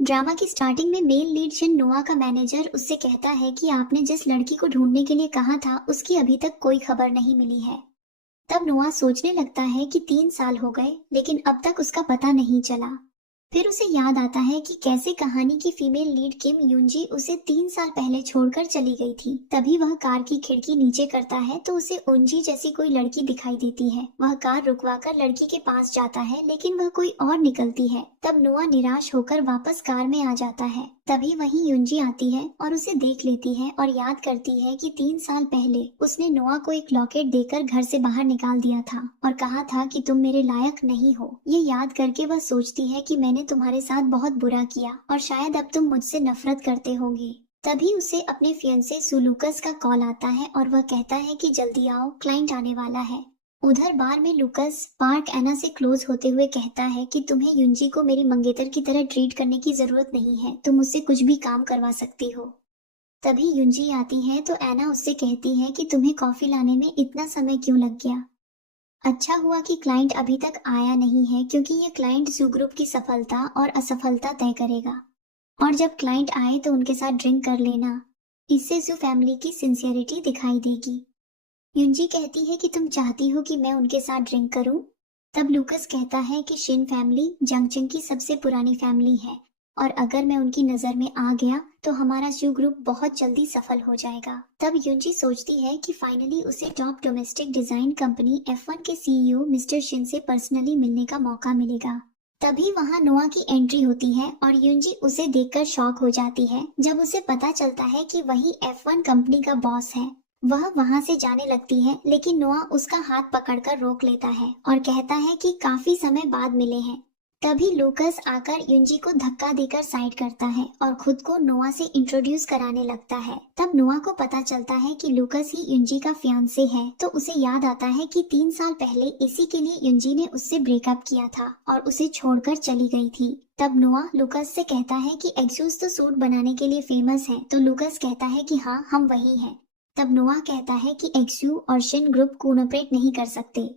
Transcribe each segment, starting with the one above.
Drama की starting में male lead जिन नोआ का मैनेजर उससे कहता है कि आपने जिस लड़की को ढूंढने के लिए कहा था उसकी अभी तक कोई खबर नहीं मिली है। तब नोआ सोचने लगता है कि 3 साल हो गए लेकिन अब तक उसका पता नहीं चला। फिर उसे याद आता है कि कैसे कहानी की फीमेल लीड किम यूंजी उसे 3 साल पहले छोड़कर चली गई थी। तभी वह कार की खिड़की नीचे करता है तो उसे उंजी जैसी कोई लड़की दिखाई देती है। वह कार रुकवाकर लड़की के पास जाता है लेकिन वह कोई और निकलती है। तब नोआ निराश होकर वापस कार में आ जाता है। तभी वहीं यूंजी आती है और उसे देख लेती है और याद करती है कि 3 साल पहले उसने नोआ को एक लॉकेट देकर घर से बाहर निकाल दिया था और कहा था कि तुम मेरे लायक नहीं हो। ये याद करके वह सोचती है कि मैंने तुम्हारे साथ बहुत बुरा किया और शायद अब तुम मुझसे नफरत करते होगे। तभी उसे अपने फियांसे सुलूकस का कॉल आता है और वह कहता है कि जल्दी आओ, क्लाइंट आने वाला है। उधर बार में लुकस पार्क एना से क्लोज होते हुए कहता है कि तुम्हें युंजी को मेरी मंगेतर की तरह ट्रीट करने की जरूरत नहीं है, तुम मुझसे कुछ भी काम करवा सकती हो। तभी युंजी आती है तो एना उससे कहती है कि तुम्हें कॉफी लाने में इतना समय क्यों लग गया। अच्छा हुआ कि क्लाइंट अभी तक आया नहीं है क्योंकि ये क्लाइंट जू ग्रुप की सफलता और असफलता तय करेगा। और जब क्लाइंट आए तो उनके साथ ड्रिंक कर लेना, इससे जू फैमिली की सिंसियरिटी दिखाई देगी। युंजी कहती है कि तुम चाहती हो कि मैं उनके साथ ड्रिंक करूं? तब लूकस कहता है कि शिन फैमिली जंगचंग की सबसे पुरानी फैमिली है और अगर मैं उनकी नजर में आ गया तो हमारा शू ग्रुप बहुत जल्दी सफल हो जाएगा। तब युंजी सोचती है कि फाइनली उसे top domestic design company F1 के सीईओ मिस्टर शिन से पर्सनली मिलने का मौका मिलेगा। तभी वहां नोआ की एंट्री होती है और युंजी उसे देखकर शॉक हो जाती है जब उसे पता चलता है कि वही F1 कंपनी का बॉस है। वह वहां से जाने लगती है लेकिन नोआ उसका हाथ पकड़कर रोक लेता है और कहता है कि काफी समय बाद मिले हैं। तभी लूकस आकर युंजी को धक्का देकर साइड करता है और खुद को नोआ से इंट्रोड्यूस कराने लगता है। तब नोआ को पता चलता है कि लूकस ही युंजी का फियांसे है तो उसे याद आता है कि 3 साल पहले इसी के लिए युंजी ने उससे ब्रेकअप किया था और उसे छोड़कर चली गई थी। तब नोआ लूकस से कहता है कि एक्सूस तो सूट बनाने के लिए फेमस है, तो लूकस कहता है कि हाँ, हम वही हैं। तब नोआ कहता है कि एक्सू और शिन ग्रुप कोऑपरेट नहीं कर सकते।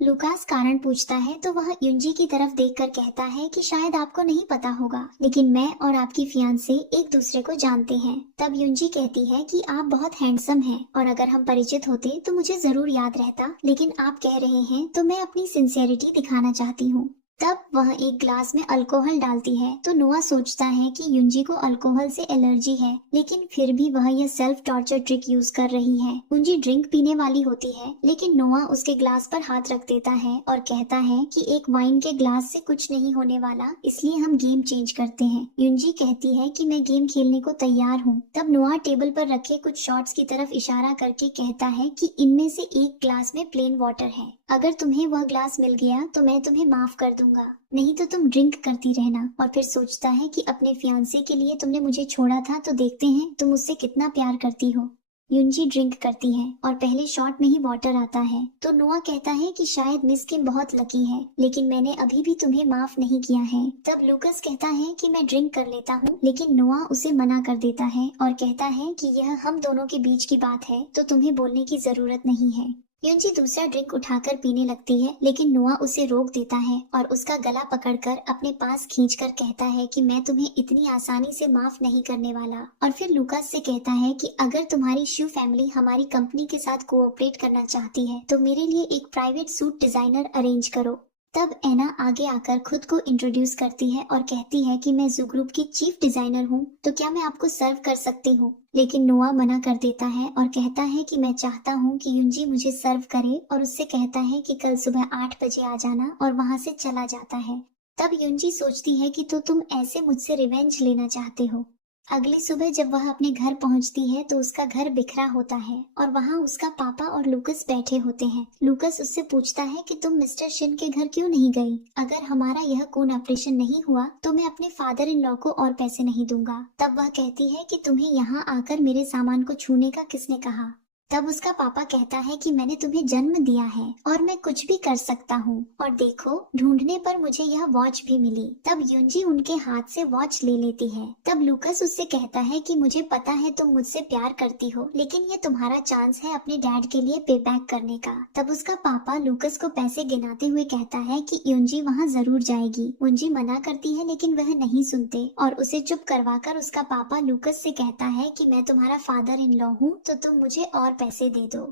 लुकास कारण पूछता है तो वह युंजी की तरफ देखकर कहता है कि शायद आपको नहीं पता होगा लेकिन मैं और आपकी फियांसे एक दूसरे को जानते हैं। तब युंजी कहती है कि आप बहुत हैंडसम हैं और अगर हम परिचित होते तो मुझे जरूर याद रहता, लेकिन आप कह रहे हैं तो मैं अपनी सिंसियरिटी दिखाना चाहती हूँ। तब वह एक ग्लास में अल्कोहल डालती है तो नोआ सोचता है कि युंजी को अल्कोहल से एलर्जी है, लेकिन फिर भी वह यह सेल्फ टॉर्चर ट्रिक यूज कर रही है। युंजी ड्रिंक पीने वाली होती है लेकिन नोआ उसके ग्लास पर हाथ रख देता है और कहता है कि एक वाइन के ग्लास से कुछ नहीं होने वाला, इसलिए हम गेम चेंज करते हैं। युंजी कहती है कि मैं गेम खेलने को तैयार हूँ। तब नोआ टेबल पर रखे कुछ शॉट्स की तरफ इशारा करके कहता है कि इनमें से एक ग्लास में प्लेन वाटर है, अगर तुम्हें वह ग्लास मिल गया तो मैं तुम्हें माफ कर दूंगा, नहीं तो तुम ड्रिंक करती रहना। और फिर सोचता है कि अपने फियांसे के लिए तुमने मुझे छोड़ा था तो देखते हैं तुम मुझसे कितना प्यार करती हो। युंजी ड्रिंक करती है और पहले शॉट में ही वाटर आता है तो नोआ कहता है कि शायद मिस किम बहुत लकी है, लेकिन मैंने अभी भी तुम्हें माफ नहीं किया है। तब लूकस कहता है कि मैं ड्रिंक कर लेता हूँ, लेकिन नोआ उसे मना कर देता है और कहता है कि यह हम दोनों के बीच की बात है तो तुम्हें बोलने की जरूरत नहीं है। युंजी दूसरा ड्रिंक उठाकर पीने लगती है लेकिन नोआ उसे रोक देता है और उसका गला पकड़कर अपने पास खींचकर कहता है कि मैं तुम्हें इतनी आसानी से माफ नहीं करने वाला। और फिर लूकास से कहता है कि अगर तुम्हारी शू फैमिली हमारी कंपनी के साथ कोऑपरेट करना चाहती है तो मेरे लिए एक प्राइवेट सूट डिजाइनर अरेंज करो। तब एना आगे आकर खुद को इंट्रोड्यूस करती है और कहती है कि मैं जू ग्रुप की चीफ डिजाइनर हूँ, तो क्या मैं आपको सर्व कर सकती हूँ। लेकिन नोआ मना कर देता है और कहता है कि मैं चाहता हूँ कि युंजी मुझे सर्व करे और उससे कहता है कि कल सुबह 8 बजे आ जाना और वहां से चला जाता है। तब युंजी सोचती है कि तो तुम ऐसे मुझसे रिवेंज लेना चाहते हो। अगली सुबह जब वह अपने घर पहुंचती है तो उसका घर बिखरा होता है और वहां उसका पापा और लूकस बैठे होते हैं। लूकस उससे पूछता है कि तुम मिस्टर शिन के घर क्यों नहीं गई? अगर हमारा यह खून ऑपरेशन नहीं हुआ तो मैं अपने फादर इन लॉ को और पैसे नहीं दूंगा। तब वह कहती है कि तुम्हें यहाँ आकर मेरे सामान को छूने का किसने कहा। तब उसका पापा कहता है कि मैंने तुम्हें जन्म दिया है और मैं कुछ भी कर सकता हूँ, और देखो ढूंढने पर मुझे यह वॉच भी मिली। तब युंजी उनके हाथ से वॉच ले लेती है। तब लूकस उससे कहता है कि मुझे पता है तुम मुझसे प्यार करती हो, लेकिन ये तुम्हारा चांस है अपने डैड के लिए पे बैक करने का। तब उसका पापा लूकस को पैसे गिनाते हुए कहता है कि युंजी वहाँ जरूर जाएगी। युंजी मना करती है लेकिन वह नहीं सुनते और उसे चुप करवाकर उसका पापा लूकस से कहता है कि मैं तुम्हारा फादर इन लॉ हूँ, तो तुम मुझे और पैसे दे दो।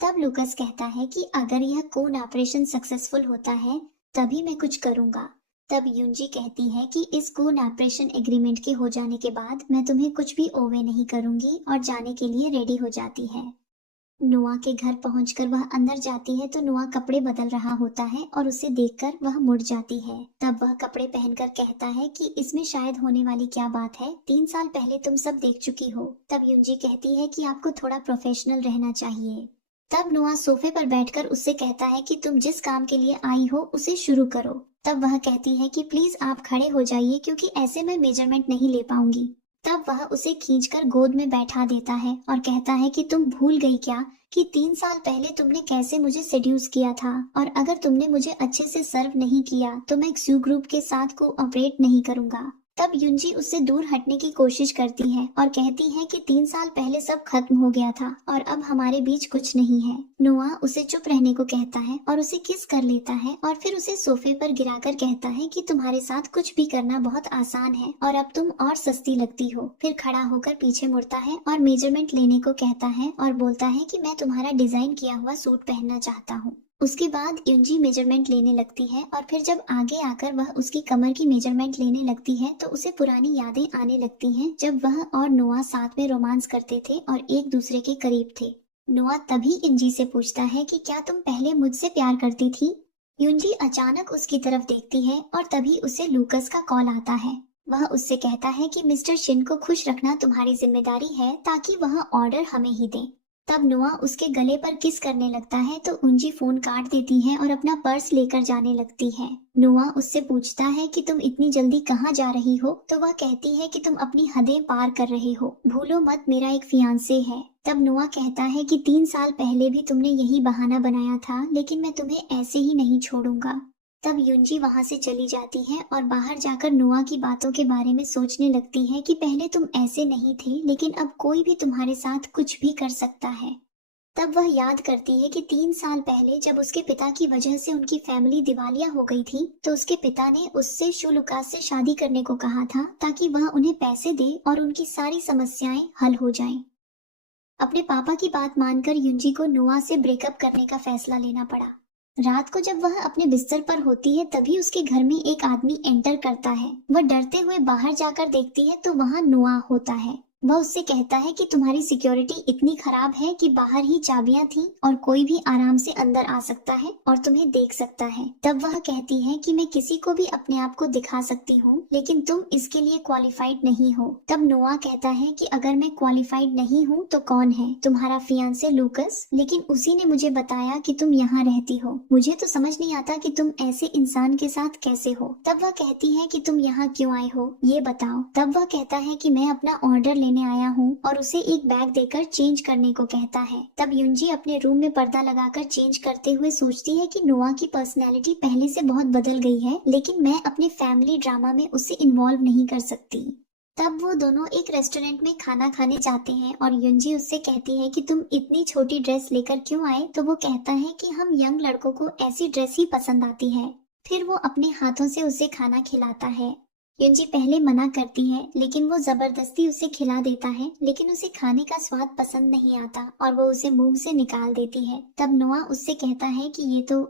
तब लूकस कहता है कि अगर यह खून ऑपरेशन सक्सेसफुल होता है तभी मैं कुछ करूंगा। तब युंजी कहती है कि इस खून ऑपरेशन एग्रीमेंट के हो जाने के बाद मैं तुम्हें कुछ भी ओवे नहीं करूंगी, और जाने के लिए रेडी हो जाती है। नोआ के घर पहुंचकर वह अंदर जाती है तो नोआ कपड़े बदल रहा होता है और उसे देखकर वह मुड़ जाती है। तब वह कपड़े पहनकर कहता है कि इसमें शायद होने वाली क्या बात है, 3 साल पहले तुम सब देख चुकी हो। तब युंजी कहती है कि आपको थोड़ा प्रोफेशनल रहना चाहिए। तब नोआ सोफे पर बैठकर उससे कहता है कि तुम जिस काम के लिए आई हो उसे शुरू करो। तब वह कहती है कि प्लीज आप खड़े हो जाइए क्योंकि ऐसे मैं मेजरमेंट नहीं ले पाऊंगी। तब वह उसे खींचकर गोद में बैठा देता है और कहता है कि तुम भूल गई क्या कि 3 साल पहले तुमने कैसे मुझे सेड्यूस किया था, और अगर तुमने मुझे अच्छे से सर्व नहीं किया तो मैं क्यू ग्रुप के साथ कोऑपरेट नहीं करूंगा। तब युंजी उससे दूर हटने की कोशिश करती है और कहती है कि 3 साल पहले सब खत्म हो गया था और अब हमारे बीच कुछ नहीं है। नोआ उसे चुप रहने को कहता है और उसे किस कर लेता है और फिर उसे सोफे पर गिराकर कहता है कि तुम्हारे साथ कुछ भी करना बहुत आसान है और अब तुम और सस्ती लगती हो। फिर खड़ा होकर पीछे मुड़ता है और मेजरमेंट लेने को कहता है और बोलता है कि मैं तुम्हारा डिजाइन किया हुआ सूट पहनना चाहता हूँ। उसके बाद युंजी मेजरमेंट लेने लगती है और फिर जब आगे आकर वह उसकी कमर की मेजरमेंट लेने लगती है तो उसे पुरानी यादें आने लगती हैं जब वह और नोआ साथ में रोमांस करते थे और एक दूसरे के करीब थे। नोआ तभी युंजी से पूछता है कि क्या तुम पहले मुझसे प्यार करती थी। युंजी अचानक उसकी तरफ देखती है और तभी उसे लूकस का कॉल आता है। वह उससे कहता है कि मिस्टर शिन को खुश रखना तुम्हारी जिम्मेदारी है ताकि वह ऑर्डर हमें ही दे। तब नोआ उसके गले पर किस करने लगता है तो युंजी फोन काट देती है और अपना पर्स लेकर जाने लगती है। नोआ उससे पूछता है कि तुम इतनी जल्दी कहाँ जा रही हो, तो वह कहती है कि तुम अपनी हदें पार कर रहे हो, भूलो मत मेरा एक फियांसे है। तब नोआ कहता है कि 3 साल पहले भी तुमने यही बहाना बनाया था, लेकिन मैं तुम्हें ऐसे ही नहीं छोड़ूंगा। तब युंजी वहां से चली जाती है और बाहर जाकर नोआ की बातों के बारे में सोचने लगती है कि पहले तुम ऐसे नहीं थे लेकिन अब कोई भी तुम्हारे साथ कुछ भी कर सकता है। तब वह याद करती है कि 3 साल पहले जब उसके पिता की वजह से उनकी फैमिली दिवालिया हो गई थी तो उसके पिता ने उससे शु लुकास से शादी करने को कहा था ताकि वह उन्हें पैसे दे और उनकी सारी समस्याएं हल हो जाएं। अपने पापा की बात मानकर युंजी को नोआ से ब्रेकअप करने का फैसला लेना पड़ा। रात को जब वह अपने बिस्तर पर होती है तभी उसके घर में एक आदमी एंटर करता है। वह डरते हुए बाहर जाकर देखती है तो वहाँ नोआ होता है। वह उससे कहता है कि तुम्हारी सिक्योरिटी इतनी खराब है कि बाहर ही चाबियां थी और कोई भी आराम से अंदर आ सकता है और तुम्हें देख सकता है। तब वह कहती है कि मैं किसी को भी अपने आप को दिखा सकती हूँ लेकिन तुम इसके लिए क्वालिफाइड नहीं हो। तब नोआ कहता है कि अगर मैं क्वालिफाइड नहीं हूँ तो कौन है, तुम्हारा फियांसे लूकस, लेकिन उसी ने मुझे बताया कि तुम यहाँ रहती हो। मुझे तो समझ नहीं आता कि तुम ऐसे इंसान के साथ कैसे हो। तब वह कहती है कि तुम यहाँ क्यों आए हो ये बताओ। तब वह कहता है कि मैं अपना ऑर्डर लेने आया हूँ और उसे एक बैग देकर चेंज करने को कहता है। तब युंजी अपने रूम में पर्दा लगाकर चेंज करते हुए सोचती है कि नोआ की पर्सनैलिटी पहले से बहुत बदल गई है लेकिन मैं अपने फैमिली ड्रामा में उसे इन्वॉल्व नहीं कर सकती। तब वो दोनों एक रेस्टोरेंट में खाना खाने जाते हैं और युंजी उससे कहती है कि तुम इतनी छोटी ड्रेस लेकर क्यों आए, तो वो कहता है कि हम यंग लड़कों को ऐसी ड्रेस ही पसंद आती है। फिर वो अपने हाथों से उसे खाना खिलाता है। युंजी पहले मना करती है लेकिन वो जबरदस्ती उसे खिला देता है, लेकिन उसे खाने का स्वाद पसंद नहीं आता और वो उसे मुंह से निकाल देती है। तब नोआ उससे कहता है कि ये तो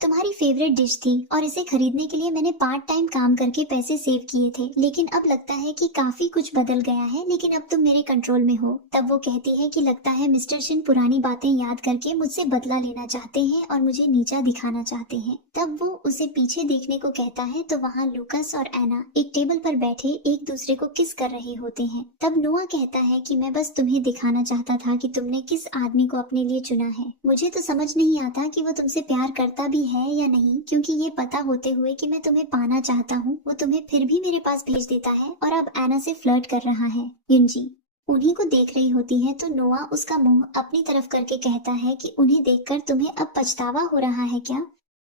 तुम्हारी फेवरेट डिश थी और इसे खरीदने के लिए मैंने पार्ट टाइम काम करके पैसे सेव किए थे, लेकिन अब लगता है कि काफी कुछ बदल गया है, लेकिन अब तुम मेरे कंट्रोल में हो। तब वो कहती है कि लगता है मिस्टर शिन पुरानी बातें याद करके मुझसे बदला लेना चाहते हैं और मुझे नीचा दिखाना चाहते हैं। तब वो उसे पीछे देखने को कहता है तो वहाँ लूकस और एना एक टेबल पर बैठे एक दूसरे को किस कर रहे होते हैं। तब नोआ कहता है कि मैं बस तुम्हें दिखाना चाहता था कि तुमने किस आदमी को अपने लिए चुना है। मुझे तो समझ नहीं आता कि वो तुमसे प्यार करता भी है या नहीं, क्योंकि ये पता होते हुए कि मैं तुम्हें पाना चाहता हूँ वो तुम्हें फिर भी मेरे पास भेज देता है और अब एना से फ्लर्ट कर रहा है। युंजी उन्हीं को देख रही होती है तो नोआ उसका मुंह अपनी तरफ करके कहता है कि उन्हें देखकर तुम्हें अब पछतावा हो रहा है क्या?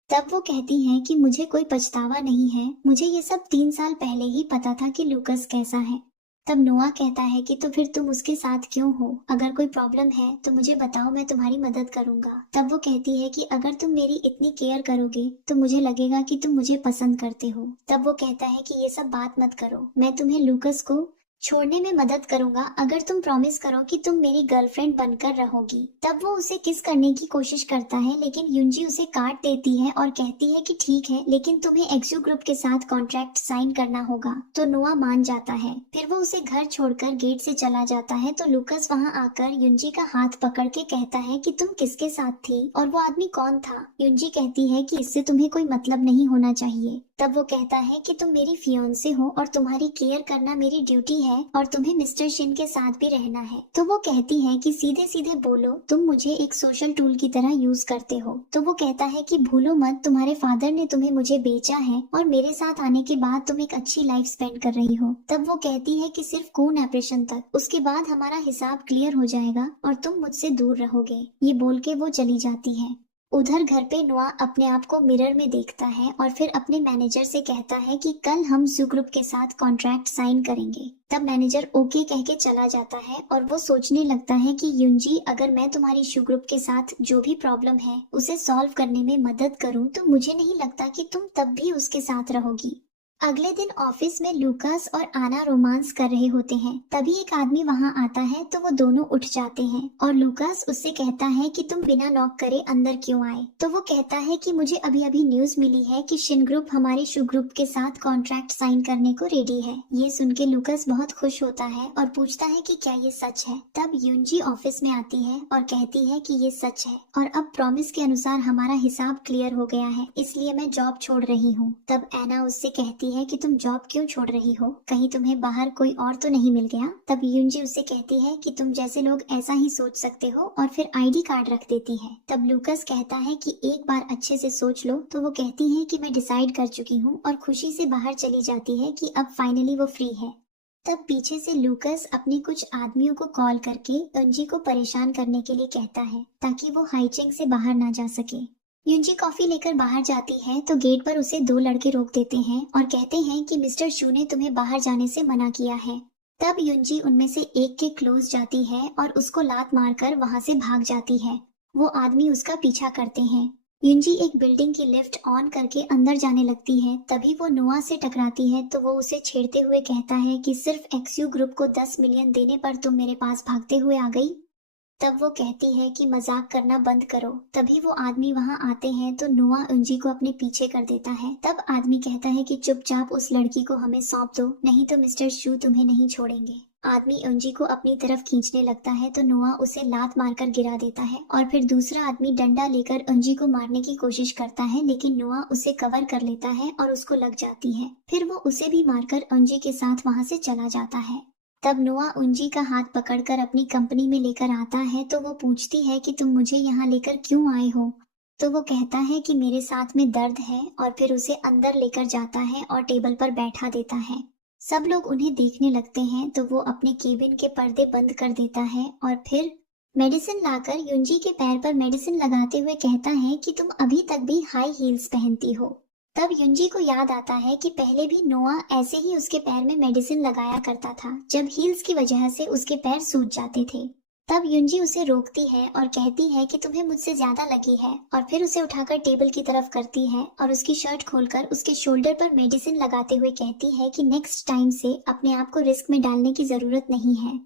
तब वो कहती है कि मुझे कोई पछतावा नहीं है, मुझे ये सब 3 साल पहले ही पता था कि लूकस कैसा है। तब नोआ कहता है कि तो फिर तुम उसके साथ क्यों हो? अगर कोई प्रॉब्लम है तो मुझे बताओ, मैं तुम्हारी मदद करूंगा। तब वो कहती है कि अगर तुम मेरी इतनी केयर करोगे तो मुझे लगेगा कि तुम मुझे पसंद करते हो। तब वो कहता है कि ये सब बात मत करो, मैं तुम्हें लूकस को छोड़ने में मदद करूंगा अगर तुम प्रॉमिस करो कि तुम मेरी गर्लफ्रेंड बनकर रहोगी। तब वो उसे किस करने की कोशिश करता है लेकिन युंजी उसे काट देती है और कहती है कि ठीक है, लेकिन तुम्हें एक्सू ग्रुप के साथ कॉन्ट्रैक्ट साइन करना होगा। तो नोआ मान जाता है। फिर वो उसे घर छोड़कर गेट से चला जाता है तो लूकस वहाँ आकर युंजी का हाथ पकड़ के कहता है कि तुम किसके साथ थी और वो आदमी कौन था? युंजी कहती है कि इससे तुम्हें कोई मतलब नहीं होना चाहिए। तब वो कहता है कि तुम मेरी फियोंसे हो और तुम्हारी केयर करना मेरी ड्यूटी है और तुम्हें मिस्टर शिन के साथ भी रहना है। तो वो कहती है कि सीधे सीधे बोलो, तुम मुझे एक सोशल टूल की तरह यूज करते हो। तो वो कहता है कि भूलो मत, तुम्हारे फादर ने तुम्हें मुझे बेचा है और मेरे साथ आने के बाद तुम एक अच्छी लाइफ स्पेंड कर रही हो। तब वो कहती है कि सिर्फ खून ऑपरेशन तक, उसके बाद हमारा हिसाब क्लियर हो जाएगा और तुम मुझसे दूर रहोगे। ये बोल के वो चली जाती है। उधर घर पे नोआ अपने आप को मिरर में देखता है और फिर अपने मैनेजर से कहता है कि कल हम जू ग्रुप के साथ कॉन्ट्रैक्ट साइन करेंगे। तब मैनेजर ओके कह के चला जाता है और वो सोचने लगता है कि युंजी, अगर मैं तुम्हारी शू ग्रुप के साथ जो भी प्रॉब्लम है उसे सॉल्व करने में मदद करूं तो मुझे नहीं लगता कि तुम तब भी उसके साथ रहोगी। अगले दिन ऑफिस में लूकास और आना रोमांस कर रहे होते हैं। तभी एक आदमी वहां आता है तो वो दोनों उठ जाते हैं और लूकास उससे कहता है कि तुम बिना नॉक करे अंदर क्यों आए? तो वो कहता है कि मुझे अभी अभी न्यूज मिली है कि शिन ग्रुप हमारे शू ग्रुप के साथ कॉन्ट्रैक्ट साइन करने को रेडी है। ये सुन के लूकास बहुत खुश होता है और पूछता है कि क्या ये सच है? तब युंजी ऑफिस में आती है और कहती है कि ये सच है और अब प्रॉमिस के अनुसार हमारा हिसाब क्लियर हो गया है, इसलिए मैं जॉब छोड़ रही हूँ। तब एना उससे कहती है कि तुम जॉब क्यों छोड़ रही हो? कहीं तुम्हें बाहर कोई और तो नहीं मिल गया? तब युंजी उससे कहती है कि तुम जैसे लोग ऐसा ही सोच सकते हो और फिर आईडी कार्ड रख देती है। तब लूकास कहता है कि एक बार अच्छे से सोच लो। तो वो कहती है कि मैं डिसाइड कर चुकी हूँ और खुशी से बाहर चली जाती है कि अब फाइनली वो फ्री है। तब पीछे से लूकास अपने कुछ आदमियों को कॉल करके युंजी को परेशान करने के लिए कहता है ताकि वो हाईचिंग से बाहर ना जा सके। युंजी कॉफी लेकर बाहर जाती है तो गेट पर उसे 2 लड़के रोक देते हैं और कहते हैं कि मिस्टर शू ने तुम्हें बाहर जाने से मना किया है। तब युंजी उनमें से एक के क्लोज जाती है और उसको लात मारकर वहां से भाग जाती है। वो आदमी उसका पीछा करते हैं। युंजी एक बिल्डिंग की लिफ्ट ऑन करके अंदर जाने लगती है। तभी वो नोआ से टकराती है तो वो उसे छेड़ते हुए कहता है कि सिर्फ एक्सयू ग्रुप को 10 मिलियन देने पर तुम मेरे पास भागते हुए आ गई। तब वो कहती है कि मजाक करना बंद करो। तभी वो आदमी वहां आते हैं तो नोआ युंजी को अपने पीछे कर देता है। तब आदमी कहता है कि चुपचाप उस लड़की को हमें सौंप दो, नहीं तो मिस्टर शू तुम्हें नहीं छोड़ेंगे। आदमी युंजी को अपनी तरफ खींचने लगता है तो नोआ उसे लात मारकर गिरा देता है और फिर दूसरा आदमी डंडा लेकर युंजी को मारने की कोशिश करता है लेकिन नोआ उसे कवर कर लेता है और उसको लग जाती है। फिर वो उसे भी मारकर युंजी के साथ वहां से चला जाता है। तब नोआ युंजी का हाथ पकड़कर अपनी कंपनी में लेकर आता है तो वो पूछती है कि तुम मुझे यहाँ लेकर क्यों आए हो? तो वो कहता है कि मेरे साथ में दर्द है और फिर उसे अंदर लेकर जाता है और टेबल पर बैठा देता है। सब लोग उन्हें देखने लगते हैं तो वो अपने केबिन के पर्दे बंद कर देता है और फिर मेडिसिन लाकर युंजी के पैर पर मेडिसिन लगाते हुए कहता है कि तुम अभी तक भी हाई हील्स पहनती हो। तब युंजी को याद आता है कि पहले भी नोआ ऐसे ही उसके पैर में मेडिसिन लगाया करता था जब हील्स की वजह से उसके पैर सूज जाते थे। तब युंजी उसे रोकती है और कहती है कि तुम्हें मुझसे ज्यादा लगी है और फिर उसे उठाकर टेबल की तरफ करती है और उसकी शर्ट खोलकर उसके शोल्डर पर मेडिसिन लगाते हुए कहती है कि नेक्स्ट टाइम से अपने आप को रिस्क में डालने की जरूरत नहीं है।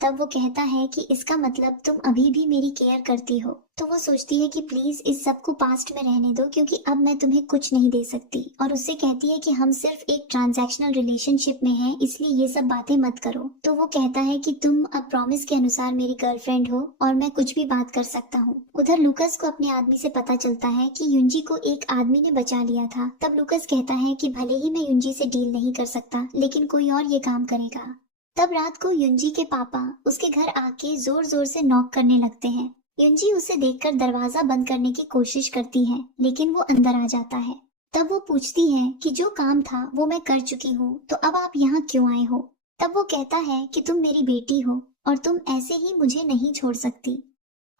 तब वो कहता है कि इसका मतलब तुम अभी भी मेरी केयर करती हो। तो वो सोचती है कि प्लीज इस सब को पास्ट में रहने दो क्योंकि अब मैं तुम्हें कुछ नहीं दे सकती और उससे कहती है कि हम सिर्फ एक ट्रांजैक्शनल रिलेशनशिप में हैं, इसलिए ये सब बातें मत करो। तो वो कहता है कि तुम अब प्रॉमिस के अनुसार मेरी गर्लफ्रेंड हो और मैं कुछ भी बात कर सकता हूँ। उधर लूकास को अपने आदमी से पता चलता है कि युंजी को एक आदमी ने बचा लिया था। तब लूकास कहता है कि भले ही मैं युंजी से डील नहीं कर सकता लेकिन कोई और ये काम करेगा। तब रात को युंजी के पापा उसके घर आके जोर जोर से नॉक करने लगते हैं। युंजी उसे देखकर दरवाजा बंद करने की कोशिश करती है लेकिन वो अंदर आ जाता है। तब वो पूछती है कि जो काम था वो मैं कर चुकी हूँ, तो अब आप यहाँ क्यों आए हो? तब वो कहता है कि तुम मेरी बेटी हो और तुम ऐसे ही मुझे नहीं छोड़ सकती।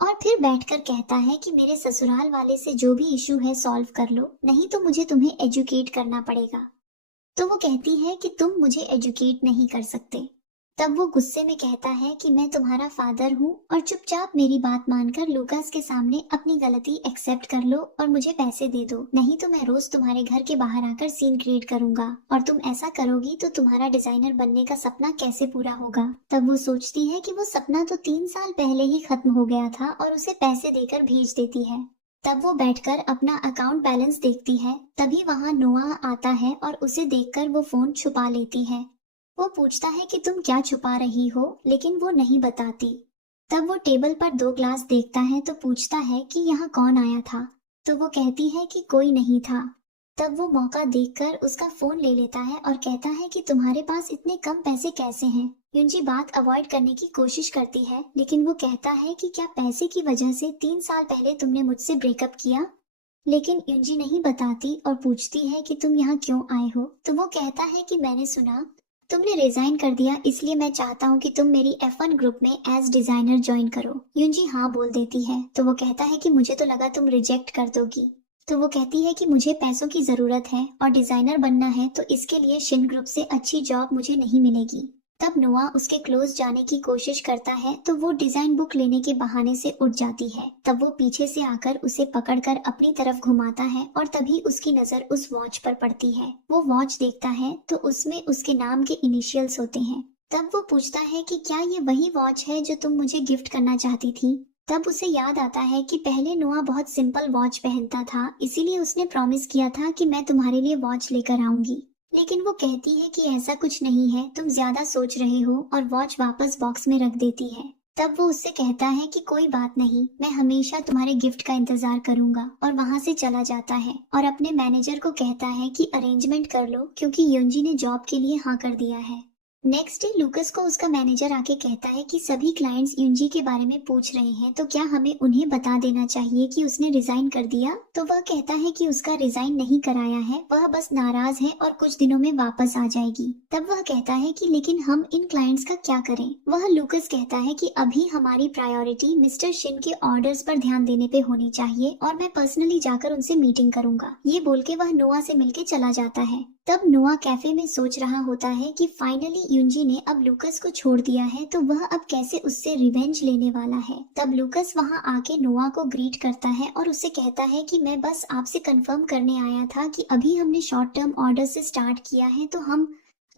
और फिर बैठकर कहता है कि मेरे ससुराल वाले से जो भी इशू है सॉल्व कर लो, नहीं तो मुझे तुम्हें एजुकेट करना पड़ेगा। तो वो कहती है कि तुम मुझे एजुकेट नहीं कर सकते। तब वो गुस्से में कहता है कि मैं तुम्हारा फादर हूँ और चुपचाप मेरी बात मानकर लूकास के सामने अपनी गलती एक्सेप्ट कर लो और मुझे पैसे दे दो, नहीं तो मैं रोज तुम्हारे घर के बाहर आकर सीन क्रिएट करूंगा और तुम ऐसा करोगी तो तुम्हारा डिजाइनर बनने का सपना कैसे पूरा होगा। तब वो सोचती है कि वो सपना तो 3 साल पहले ही खत्म हो गया था और उसे पैसे देकर भेज देती है। तब वो बैठकर अपना अकाउंट बैलेंस देखती है, तभी वहां नोआ आता है और उसे देखकर वो फोन छुपा लेती है। वो पूछता है कि तुम क्या छुपा रही हो, लेकिन वो नहीं बताती। तब वो टेबल पर 2 ग्लास देखता है तो पूछता है कि यहाँ कौन आया था। तो वो कहती है कि कोई नहीं था। तब वो मौका देखकर उसका फोन ले लेता है और कहता है कि तुम्हारे पास इतने कम पैसे कैसे हैं। युंजी बात अवॉइड करने की कोशिश करती है, लेकिन वो कहता है कि क्या पैसे की वजह से 3 साल पहले तुमने मुझसे ब्रेकअप किया। लेकिन युंजी नहीं बताती और पूछती है कि तुम यहाँ क्यों आए हो। तो वो कहता है कि मैंने सुना तुमने रिजाइन कर दिया, इसलिए मैं चाहता हूँ कि तुम मेरी F1 ग्रुप में एज डिजाइनर ज्वाइन करो। युंजी हाँ बोल देती है। तो वो कहता है कि मुझे तो लगा तुम रिजेक्ट कर दोगी। तो वो कहती है कि मुझे पैसों की जरूरत है और डिजाइनर बनना है, तो इसके लिए शिन ग्रुप से अच्छी जॉब मुझे नहीं मिलेगी। तब नोआ उसके क्लोज जाने की कोशिश करता है तो वो डिजाइन बुक लेने के बहाने से उठ जाती है। तब वो पीछे से आकर उसे पकड़कर अपनी तरफ घुमाता है और तभी उसकी नजर उस वॉच पर पड़ती है। वो वॉच देखता है तो उसमें उसके नाम के इनिशियल्स होते हैं। तब वो पूछता है कि क्या ये वही वॉच है जो तुम मुझे गिफ्ट करना चाहती थी। तब उसे याद आता है कि पहले नोआ बहुत सिंपल वॉच पहनता था, इसीलिए उसने प्रॉमिस किया था कि मैं तुम्हारे लिए वॉच लेकर आऊंगी। लेकिन वो कहती है कि ऐसा कुछ नहीं है, तुम ज्यादा सोच रहे हो, और वॉच वापस बॉक्स में रख देती है। तब वो उससे कहता है कि कोई बात नहीं, मैं हमेशा तुम्हारे गिफ्ट का इंतजार करूंगा, और वहां से चला जाता है और अपने मैनेजर को कहता है कि अरेंजमेंट कर लो क्योंकि युंजी ने जॉब के लिए हाँ कर दिया है। नेक्स्ट डे लूकस को उसका मैनेजर आके कहता है कि सभी क्लाइंट्स युंजी के बारे में पूछ रहे हैं, तो क्या हमें उन्हें बता देना चाहिए कि उसने रिजाइन कर दिया। तो वह कहता है कि उसका रिजाइन नहीं कराया है, वह बस नाराज है और कुछ दिनों में वापस आ जाएगी। तब वह कहता है कि लेकिन हम इन क्लाइंट्स का क्या करें। वह लूकस कहता है कि अभी हमारी प्रायोरिटी मिस्टर शिन के ऑर्डर्स पर ध्यान देने पे होनी चाहिए और मैं पर्सनली जाकर उनसे मीटिंग करूंगा। ये बोल के वह नोआ से मिलके चला जाता है। तब नोआ कैफे में सोच रहा होता है कि फाइनली युंजी ने अब लूकस को छोड़ दिया है, तो वह अब कैसे उससे रिवेंज लेने वाला है। तब लूकस वहां आके नोआ को ग्रीट करता है और उससे कहता है कि मैं बस आपसे कंफर्म करने आया था कि अभी हमने शॉर्ट टर्म ऑर्डर से स्टार्ट किया है, तो हम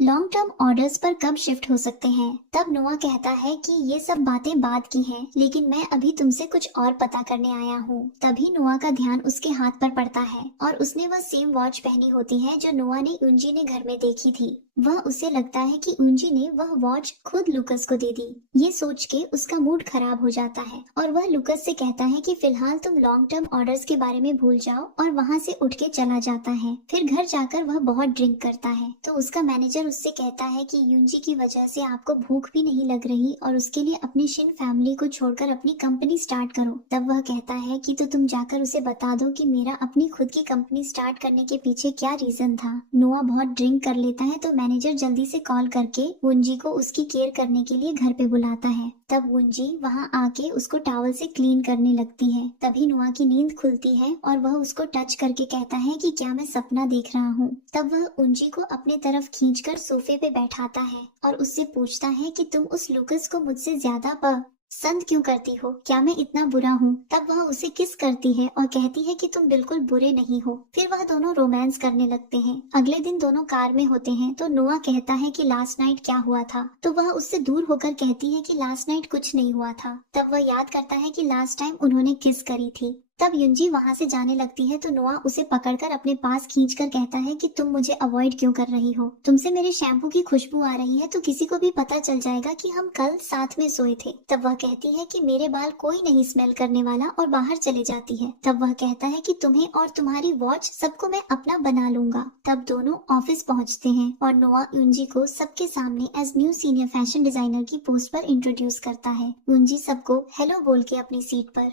लॉन्ग टर्म ऑर्डर्स पर कब शिफ्ट हो सकते हैं। तब नोआ कहता है कि ये सब बातें बाद की हैं, लेकिन मैं अभी तुमसे कुछ और पता करने आया हूँ। तभी नोआ का ध्यान उसके हाथ पर पड़ता है और उसने वह सेम वॉच पहनी होती है जो नोआ ने युंजी ने घर में देखी थी। वह उसे लगता है कि युंजी ने वह वॉच खुद लूकस को दे दी। ये सोच के उसका मूड खराब हो जाता है और वह लूकस से कहता है कि फिलहाल तुम लॉन्ग टर्म ऑर्डर्स के बारे में भूल जाओ, और वहाँ से उठ के चला जाता है। फिर घर जाकर वह बहुत ड्रिंक करता है। तो उसका मैनेजर उससे कहता है कि युंजी की वजह से आपको भूख भी नहीं लग रही और उसके लिए अपनी शिन फैमिली को छोड़कर अपनी कंपनी स्टार्ट करो। तब वह कहता है कि तो तुम जाकर उसे बता दो कि मेरा अपनी खुद की कंपनी स्टार्ट करने के पीछे क्या रीजन था। नोआ बहुत ड्रिंक कर लेता है तो मैनेजर जल्दी से कॉल करके वुंजी को उसकी केयर करने के लिए घर पे बुलाता है। तब वुंजी वहां आके उसको टॉवल से क्लीन करने लगती है। तभी नोआ की नींद खुलती है और वह उसको टच करके कहता है कि क्या मैं सपना देख रहा हूँ। तब वह वुंजी को अपने तरफ खींचकर सोफे पे बैठाता है और उससे पूछता है कि तुम उस लूकस को मुझसे ज्यादा पसंद क्यों करती हो, क्या मैं इतना बुरा हूँ। तब वह उसे किस करती है और कहती है कि तुम बिल्कुल बुरे नहीं हो। फिर वह दोनों रोमांस करने लगते हैं। अगले दिन दोनों कार में होते हैं तो नोआ कहता है कि लास्ट नाइट क्या हुआ था। तो वह उससे दूर होकर कहती है कि लास्ट नाइट कुछ नहीं हुआ था। तब वह याद करता है कि लास्ट टाइम उन्होंने किस करी थी। तब युंजी वहां से जाने लगती है तो नोआ उसे पकड़कर अपने पास खींचकर कहता है कि तुम मुझे अवॉइड क्यों कर रही हो, तुमसे मेरे शैम्पू की खुशबू आ रही है तो किसी को भी पता चल जाएगा कि हम कल साथ में सोए थे। तब वह कहती है कि मेरे बाल कोई नहीं स्मेल करने वाला और बाहर चले जाती है। तब वह कहता है कि तुम्हें और तुम्हारी वॉच सबको मैं अपना बना लूंगा। तब दोनों ऑफिस पहुंचते हैं और नोआ युंजी को सबके सामने as new senior fashion designer की पोस्ट पर इंट्रोड्यूस करता है। युंजी सबको हेलो बोल के अपनी सीट पर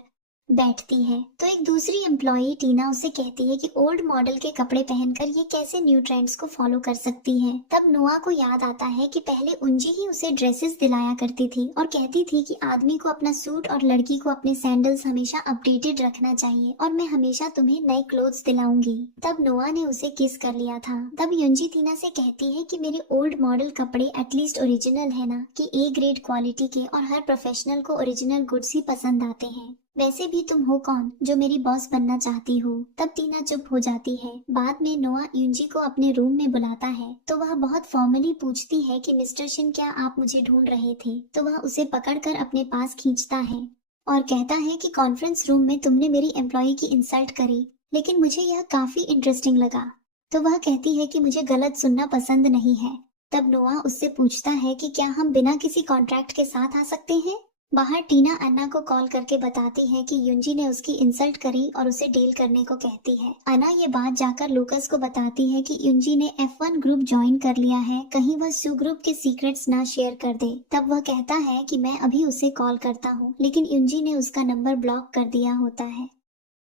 बैठती है तो एक दूसरी एम्प्लॉई टीना उसे कहती है कि ओल्ड मॉडल के कपड़े पहनकर ये कैसे न्यू ट्रेंड्स को फॉलो कर सकती है। तब नोआ को याद आता है कि पहले उंजी ही उसे ड्रेसेस दिलाया करती थी और कहती थी कि आदमी को अपना सूट और लड़की को अपने सैंडल्स हमेशा अपडेटेड रखना चाहिए और मैं हमेशा तुम्हें नए क्लोथ्स दिलाऊंगी। तब नोआ ने उसे किस कर लिया था। तब युंजी टीना से कहती है कि मेरे ओल्ड मॉडल कपड़े एटलीस्ट ओरिजिनल है ना, कि ए ग्रेड क्वालिटी के, और हर प्रोफेशनल को ओरिजिनल गुड्स ही पसंद आते हैं। वैसे भी तुम हो कौन जो मेरी बॉस बनना चाहती हो। तब टीना चुप हो जाती है। बाद में नोआ युंजी को अपने रूम में बुलाता है तो वह बहुत फॉर्मली पूछती है कि मिस्टर शिन क्या आप मुझे ढूंढ रहे थे। तो वह उसे पकड़कर अपने पास खींचता है और कहता है कि कॉन्फ्रेंस रूम में तुमने मेरी एम्प्लॉय की इंसल्ट करी, लेकिन मुझे यह काफी इंटरेस्टिंग लगा। तो वह कहती है कि मुझे गलत सुनना पसंद नहीं है। तब नोआ उससे पूछता है कि क्या हम बिना किसी कॉन्ट्रैक्ट के साथ आ सकते हैं। बाहर टीना अन्ना को कॉल करके बताती है कि युंजी ने उसकी इंसल्ट करी और उसे डील करने को कहती है। अन्ना ये बात जाकर लूकस को बताती है कि युंजी ने F1 ग्रुप ज्वाइन कर लिया है, कहीं वह सू ग्रुप के सीक्रेट्स ना शेयर कर दे। तब वह कहता है कि मैं अभी उसे कॉल करता हूँ, लेकिन युंजी ने उसका नंबर ब्लॉक कर दिया होता है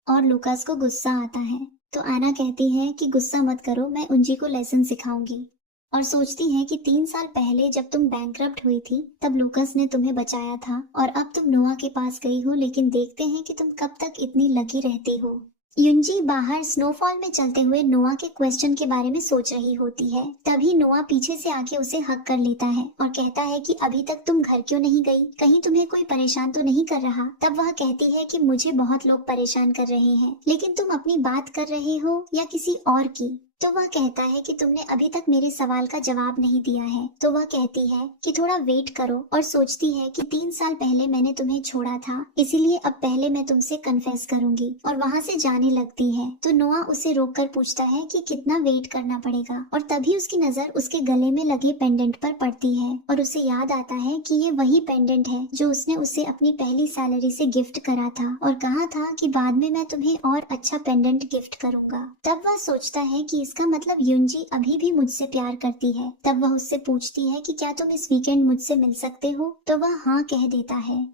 और लूकस को गुस्सा आता है। तो अन्ना कहती है कि गुस्सा मत करो, मैं युंजी को लेसन सिखाऊंगी। और सोचती है कि 3 साल पहले जब तुम बैंकरप्ट हुई थी तब लूकस ने तुम्हें बचाया था और अब तुम नोआ के पास गई हो, लेकिन देखते हैं कि तुम कब तक इतनी लगी रहती हो। युंजी बाहर स्नोफॉल में चलते हुए नोआ के क्वेश्चन के बारे में सोच रही होती है। तभी नोआ पीछे से आके उसे हक कर लेता है और कहता है कि अभी तक तुम घर क्यों नहीं गई, कहीं तुम्हें कोई परेशान तो नहीं कर रहा। तब वह कहती है कि मुझे बहुत लोग परेशान कर रहे हैं, लेकिन तुम अपनी बात कर रहे हो या किसी और की। तो वह कहता है कि तुमने अभी तक मेरे सवाल का जवाब नहीं दिया है। तो वह कहती है कि थोड़ा वेट करो और सोचती है कि 3 साल पहले मैंने तुम्हें छोड़ा था, इसीलिए अब पहले मैं तुमसे कन्फेस करूंगी, और वहाँ से जाने लगती है। तो नोआ उसे रोककर पूछता है कि कितना वेट करना पड़ेगा, और तभी उसकी नजर उसके गले में लगे पेंडेंट पर पड़ती है और उसे याद आता है कि ये वही पेंडेंट है जो उसने उसे अपनी पहली सैलरी से गिफ्ट करा था और कहा था कि बाद में मैं तुम्हें और अच्छा पेंडेंट गिफ्ट करूंगा। तब वह सोचता है कि इसका मतलब युंजी अभी भी मुझसे प्यार करती है। तब वह उससे पूछती है कि क्या तुम इस वीकेंड मुझसे मिल सकते हो। तो वह हाँ कह देता है।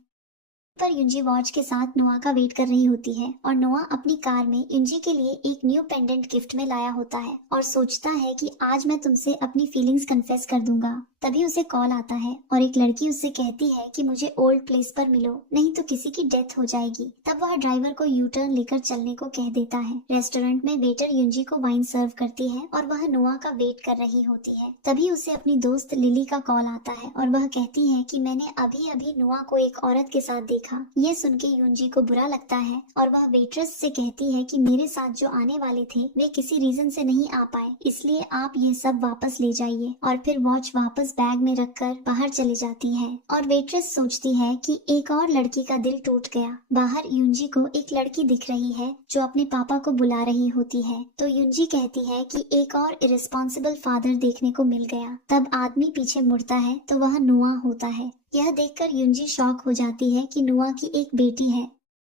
पर युंजी वॉच के साथ नोआ का वेट कर रही होती है और नोआ अपनी कार में युंजी के लिए एक न्यू पेंडेंट गिफ्ट में लाया होता है और सोचता है कि आज मैं तुमसे अपनी फीलिंग्स कन्फेस कर दूंगा। तभी उसे कॉल आता है और एक लड़की उससे कहती है कि मुझे ओल्ड प्लेस पर मिलो, नहीं तो किसी की डेथ हो जाएगी। तब वह ड्राइवर को यू टर्न लेकर चलने को कह देता है। रेस्टोरेंट में वेटर युंजी को वाइन सर्व करती है और वह नोआ का वेट कर रही होती है। तभी उसे अपनी दोस्त लिली का कॉल आता है और वह कहती है कि मैंने अभी अभी नोआ को एक औरत के साथ देखा। ये सुन के युंजी को बुरा लगता है और वह वेट्रेस से कहती है कि मेरे साथ जो आने वाले थे वे किसी रीजन से नहीं आ पाए, इसलिए आप ये सब वापस ले जाइए। और फिर वॉच वापस बैग में रखकर बाहर चली जाती है और वेट्रेस सोचती है कि एक और लड़की का दिल टूट गया। बाहर युंजी को एक लड़की दिख रही है जो अपने पापा को बुला रही होती है। तो युंजी कहती है कि एक और इरेस्पॉन्सिबल फादर देखने को मिल गया। तब आदमी पीछे मुड़ता है तो वह नोआ होता है। यह देखकर युंजी शॉक हो जाती है कि नोआ की एक बेटी है।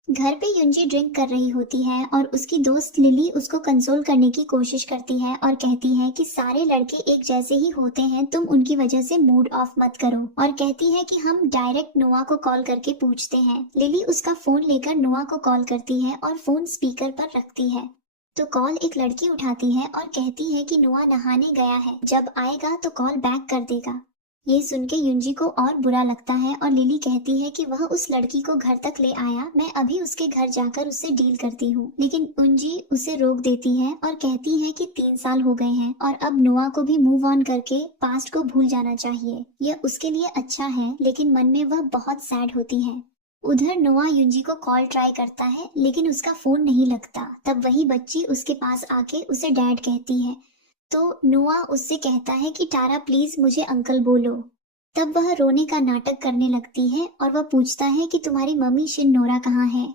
घर पे युंजी ड्रिंक कर रही होती है और उसकी दोस्त लिली उसको कंसोल करने की कोशिश करती है और कहती है कि सारे लड़के एक जैसे ही होते हैं, तुम उनकी वजह से मूड ऑफ मत करो, और कहती है कि हम डायरेक्ट नोआ को कॉल करके पूछते हैं। लिली उसका फोन लेकर नोआ को कॉल करती है और फोन स्पीकर पर रखती है। तो कॉल एक लड़की उठाती है और कहती है कि नोआ नहाने गया है, जब आएगा तो कॉल बैक कर देगा। ये सुन के युंजी को और बुरा लगता है और लिली कहती है कि वह उस लड़की को घर तक ले आया, मैं अभी उसके घर जाकर उससे डील करती हूँ। लेकिन युंजी उसे रोक देती है और कहती है कि 3 साल हो गए हैं और अब नोआ को भी मूव ऑन करके पास्ट को भूल जाना चाहिए। यह उसके लिए अच्छा है, लेकिन मन में वह बहुत सैड होती है। उधर नोआ युंजी को कॉल ट्राई करता है लेकिन उसका फोन नहीं लगता। तब वही बच्ची उसके पास आके उसे डैड कहती है। तो नोआ उससे कहता है कि टारा प्लीज मुझे अंकल बोलो। तब वह रोने का नाटक करने लगती है और वह पूछता है कि तुम्हारी मम्मी शिन नोरा कहाँ है।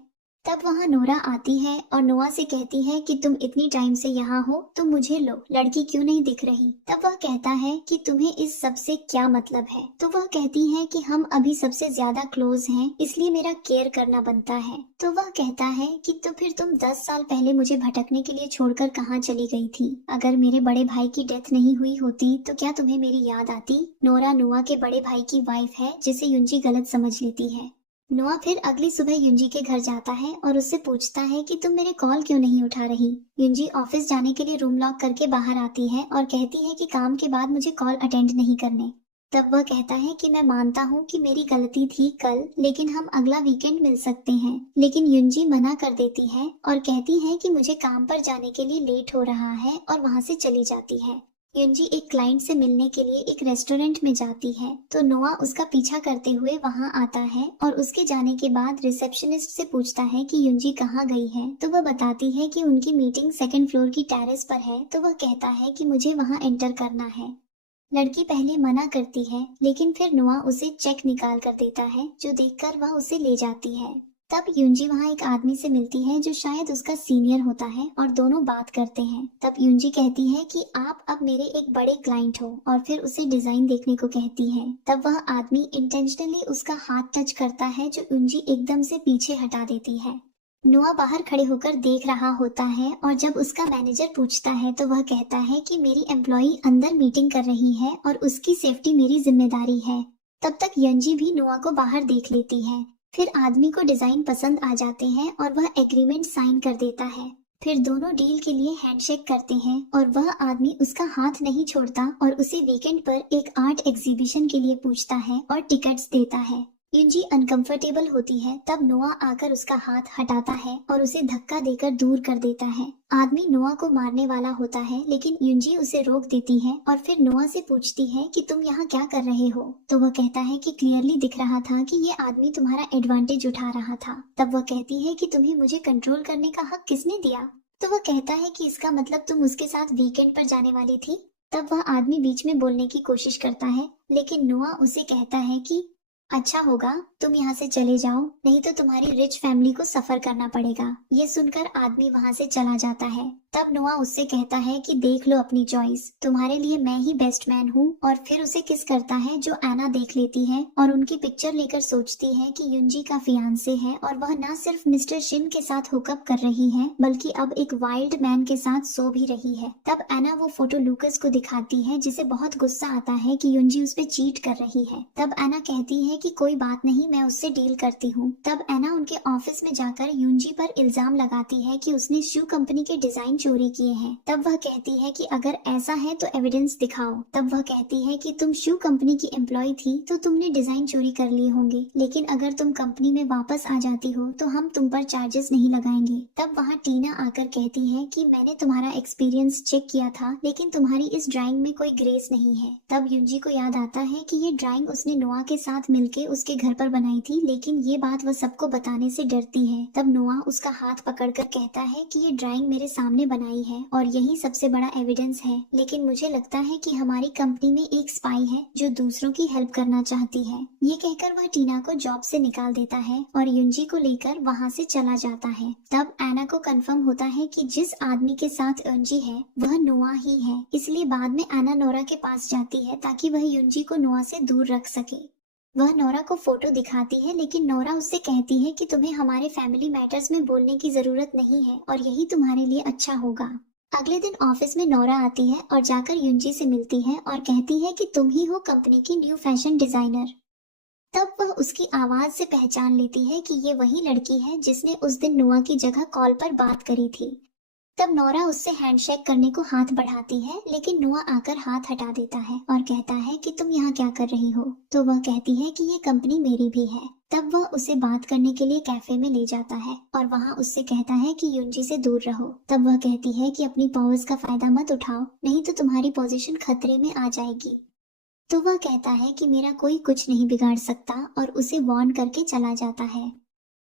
तब वहाँ नोरा आती है और नोआ से कहती है कि तुम इतनी टाइम से यहाँ हो तो मुझे लो, लड़की क्यों नहीं दिख रही। तब वह कहता है कि तुम्हें इस सब से क्या मतलब है। तो वह कहती है कि हम अभी सबसे ज्यादा क्लोज हैं, इसलिए मेरा केयर करना बनता है। तो वह कहता है कि तो फिर तुम 10 साल पहले मुझे भटकने के लिए छोड़कर कहाँ चली गई थी। अगर मेरे बड़े भाई की डेथ नहीं हुई होती तो क्या तुम्हें मेरी याद आती। नोरा नोआ के बड़े भाई की वाइफ है जिसे युंजी गलत समझ लेती है। नोआ फिर अगली सुबह युंजी के घर जाता है और उससे पूछता है कि तुम मेरे कॉल क्यों नहीं उठा रही। युंजी ऑफिस जाने के लिए रूम लॉक करके बाहर आती है और कहती है कि काम के बाद मुझे कॉल अटेंड नहीं करने। तब वह कहता है कि मैं मानता हूँ कि मेरी गलती थी कल, लेकिन हम अगला वीकेंड मिल सकते हैं। लेकिन युंजी मना कर देती है और कहती है कि मुझे काम पर जाने के लिए लेट हो रहा है और वहां से चली जाती है। युंजी एक क्लाइंट से मिलने के लिए एक रेस्टोरेंट में जाती है तो नोआ उसका पीछा करते हुए वहां आता है और उसके जाने के बाद रिसेप्शनिस्ट से पूछता है कि युंजी कहाँ गई है। तो वह बताती है कि उनकी मीटिंग सेकंड फ्लोर की टेरेस पर है। तो वह कहता है कि मुझे वहां एंटर करना है। लड़की पहले मना करती है, लेकिन फिर नोआ उसे चेक निकाल कर देता है जो देखकर वह उसे ले जाती है। तब युंजी वहाँ एक आदमी से मिलती है जो शायद उसका सीनियर होता है और दोनों बात करते हैं। तब युंजी कहती है कि आप अब मेरे एक बड़े क्लाइंट हो और फिर उसे डिजाइन देखने को कहती है। तब वह आदमी इंटेंशनली उसका हाथ टच करता है जो युंजी एकदम से पीछे हटा देती है। नोआ बाहर खड़े होकर देख रहा होता है और जब उसका मैनेजर पूछता है तो वह कहता है कि मेरी एम्प्लॉई अंदर मीटिंग कर रही है और उसकी सेफ्टी मेरी जिम्मेदारी है। तब तक युंजी भी नोआ को बाहर देख लेती है। फिर आदमी को डिजाइन पसंद आ जाते हैं और वह एग्रीमेंट साइन कर देता है। फिर दोनों डील के लिए हैंडशेक करते हैं और वह आदमी उसका हाथ नहीं छोड़ता और उसे वीकेंड पर एक आर्ट एग्जीबिशन के लिए पूछता है और टिकट्स देता है। युंजी अनकंफर्टेबल होती है। तब नोआ आकर उसका हाथ हटाता है और उसे धक्का देकर दूर कर देता है। आदमी नोआ को मारने वाला होता है, लेकिन युंजी उसे रोक देती है और फिर नोआ से पूछती है कि तुम यहाँ क्या कर रहे हो। तो वह कहता है कि क्लियरली दिख रहा था कि ये आदमी तुम्हारा एडवांटेज उठा रहा था। तब वह कहती है कि तुम्हें मुझे कंट्रोल करने का हक किसने दिया। तो वह कहता है कि इसका मतलब तुम उसके साथ वीकेंड पर जाने वाली थी। तब वह आदमी बीच में बोलने की कोशिश करता है, लेकिन नोआ उसे कहता है कि अच्छा होगा तुम यहाँ से चले जाओ, नहीं तो तुम्हारी रिच फैमिली को सफर करना पड़ेगा। ये सुनकर आदमी वहाँ से चला जाता है। तब नोआ उससे कहता है कि देख लो अपनी चॉइस, तुम्हारे लिए मैं ही बेस्ट मैन हूँ। और फिर उसे किस करता है जो एना देख लेती है और उनकी पिक्चर लेकर सोचती है कि युंजी का फियांसे है और वह न सिर्फ मिस्टर शिन के साथ हुकअप कर रही है बल्कि अब एक वाइल्ड मैन के साथ सो भी रही है। तब एना वो फोटो लूकस को दिखाती है जिसे बहुत गुस्सा आता है कि युंजी उस पर चीट कर रही है। तब एना कहती है कि कोई बात नहीं, मैं उससे डील करती हूँ। तब एना उनके ऑफिस में जाकर युंजी पर इल्जाम लगाती है कि उसने शू कंपनी के डिजाइन चोरी किए हैं। तब वह कहती है कि अगर ऐसा है तो एविडेंस दिखाओ। तब वह कहती है कि तुम शू कंपनी की एम्प्लॉय थी तो तुमने डिजाइन चोरी कर लिए होंगे, लेकिन अगर तुम कंपनी में वापस आ जाती हो तो हम तुम पर चार्जेस नहीं लगाएंगे। तब वहाँ टीना आकर कहती है कि मैंने तुम्हारा एक्सपीरियंस चेक किया था, लेकिन तुम्हारी इस ड्राइंग में कोई ग्रेस नहीं है। तब युंजी को याद आता है कि ये ड्राइंग उसने नोआ के साथ मिलके उसके घर पर बनाई थी, लेकिन ये बात वह सबको बताने से डरती है। तब नोआ उसका हाथ पकड़कर कहता है कि ये ड्राइंग मेरे सामने बनाई है और यही सबसे बड़ा एविडेंस है, लेकिन मुझे लगता है कि हमारी कंपनी में एक स्पाई है जो दूसरों की हेल्प करना चाहती है। ये कहकर वह टीना को जॉब से निकाल देता है और युंजी को लेकर वहाँ से चला जाता है। तब एना को कंफर्म होता है कि जिस आदमी के साथ युंजी है वह नोआ ही है, इसलिए बाद में एना नोरा के पास जाती है ताकि वह युंजी को नोआ से दूर रख सके। वह नोरा को फोटो दिखाती है, लेकिन नोरा उससे कहती है कि तुम्हें हमारे फैमिली मैटर्स में बोलने की जरूरत नहीं है और यही तुम्हारे लिए अच्छा होगा। अगले दिन ऑफिस में नोरा आती है और जाकर युंजी से मिलती है और कहती है कि तुम ही हो कंपनी की न्यू फैशन डिजाइनर। तब वह उसकी आवाज से पहचान लेती है कि ये वही लड़की है जिसने उस दिन नोआ की जगह कॉल पर बात करी थी। तब नोरा उससे हैंडशेक करने को हाथ बढ़ाती है, लेकिन नोआ आकर हाथ हटा देता है और कहता है कि तुम यहाँ क्या कर रही हो। तो वह कहती है कि ये कंपनी मेरी भी है। तब वह उसे बात करने के लिए कैफे में ले जाता है और वहाँ उससे कहता है कि युंजी से दूर रहो। तब वह कहती है कि अपनी पावर्स का फायदा मत उठाओ, नहीं तो तुम्हारी पोजीशन खतरे में आ जाएगी। तो वह कहता है कि मेरा कोई कुछ नहीं बिगाड़ सकता और उसे वार्न करके चला जाता है।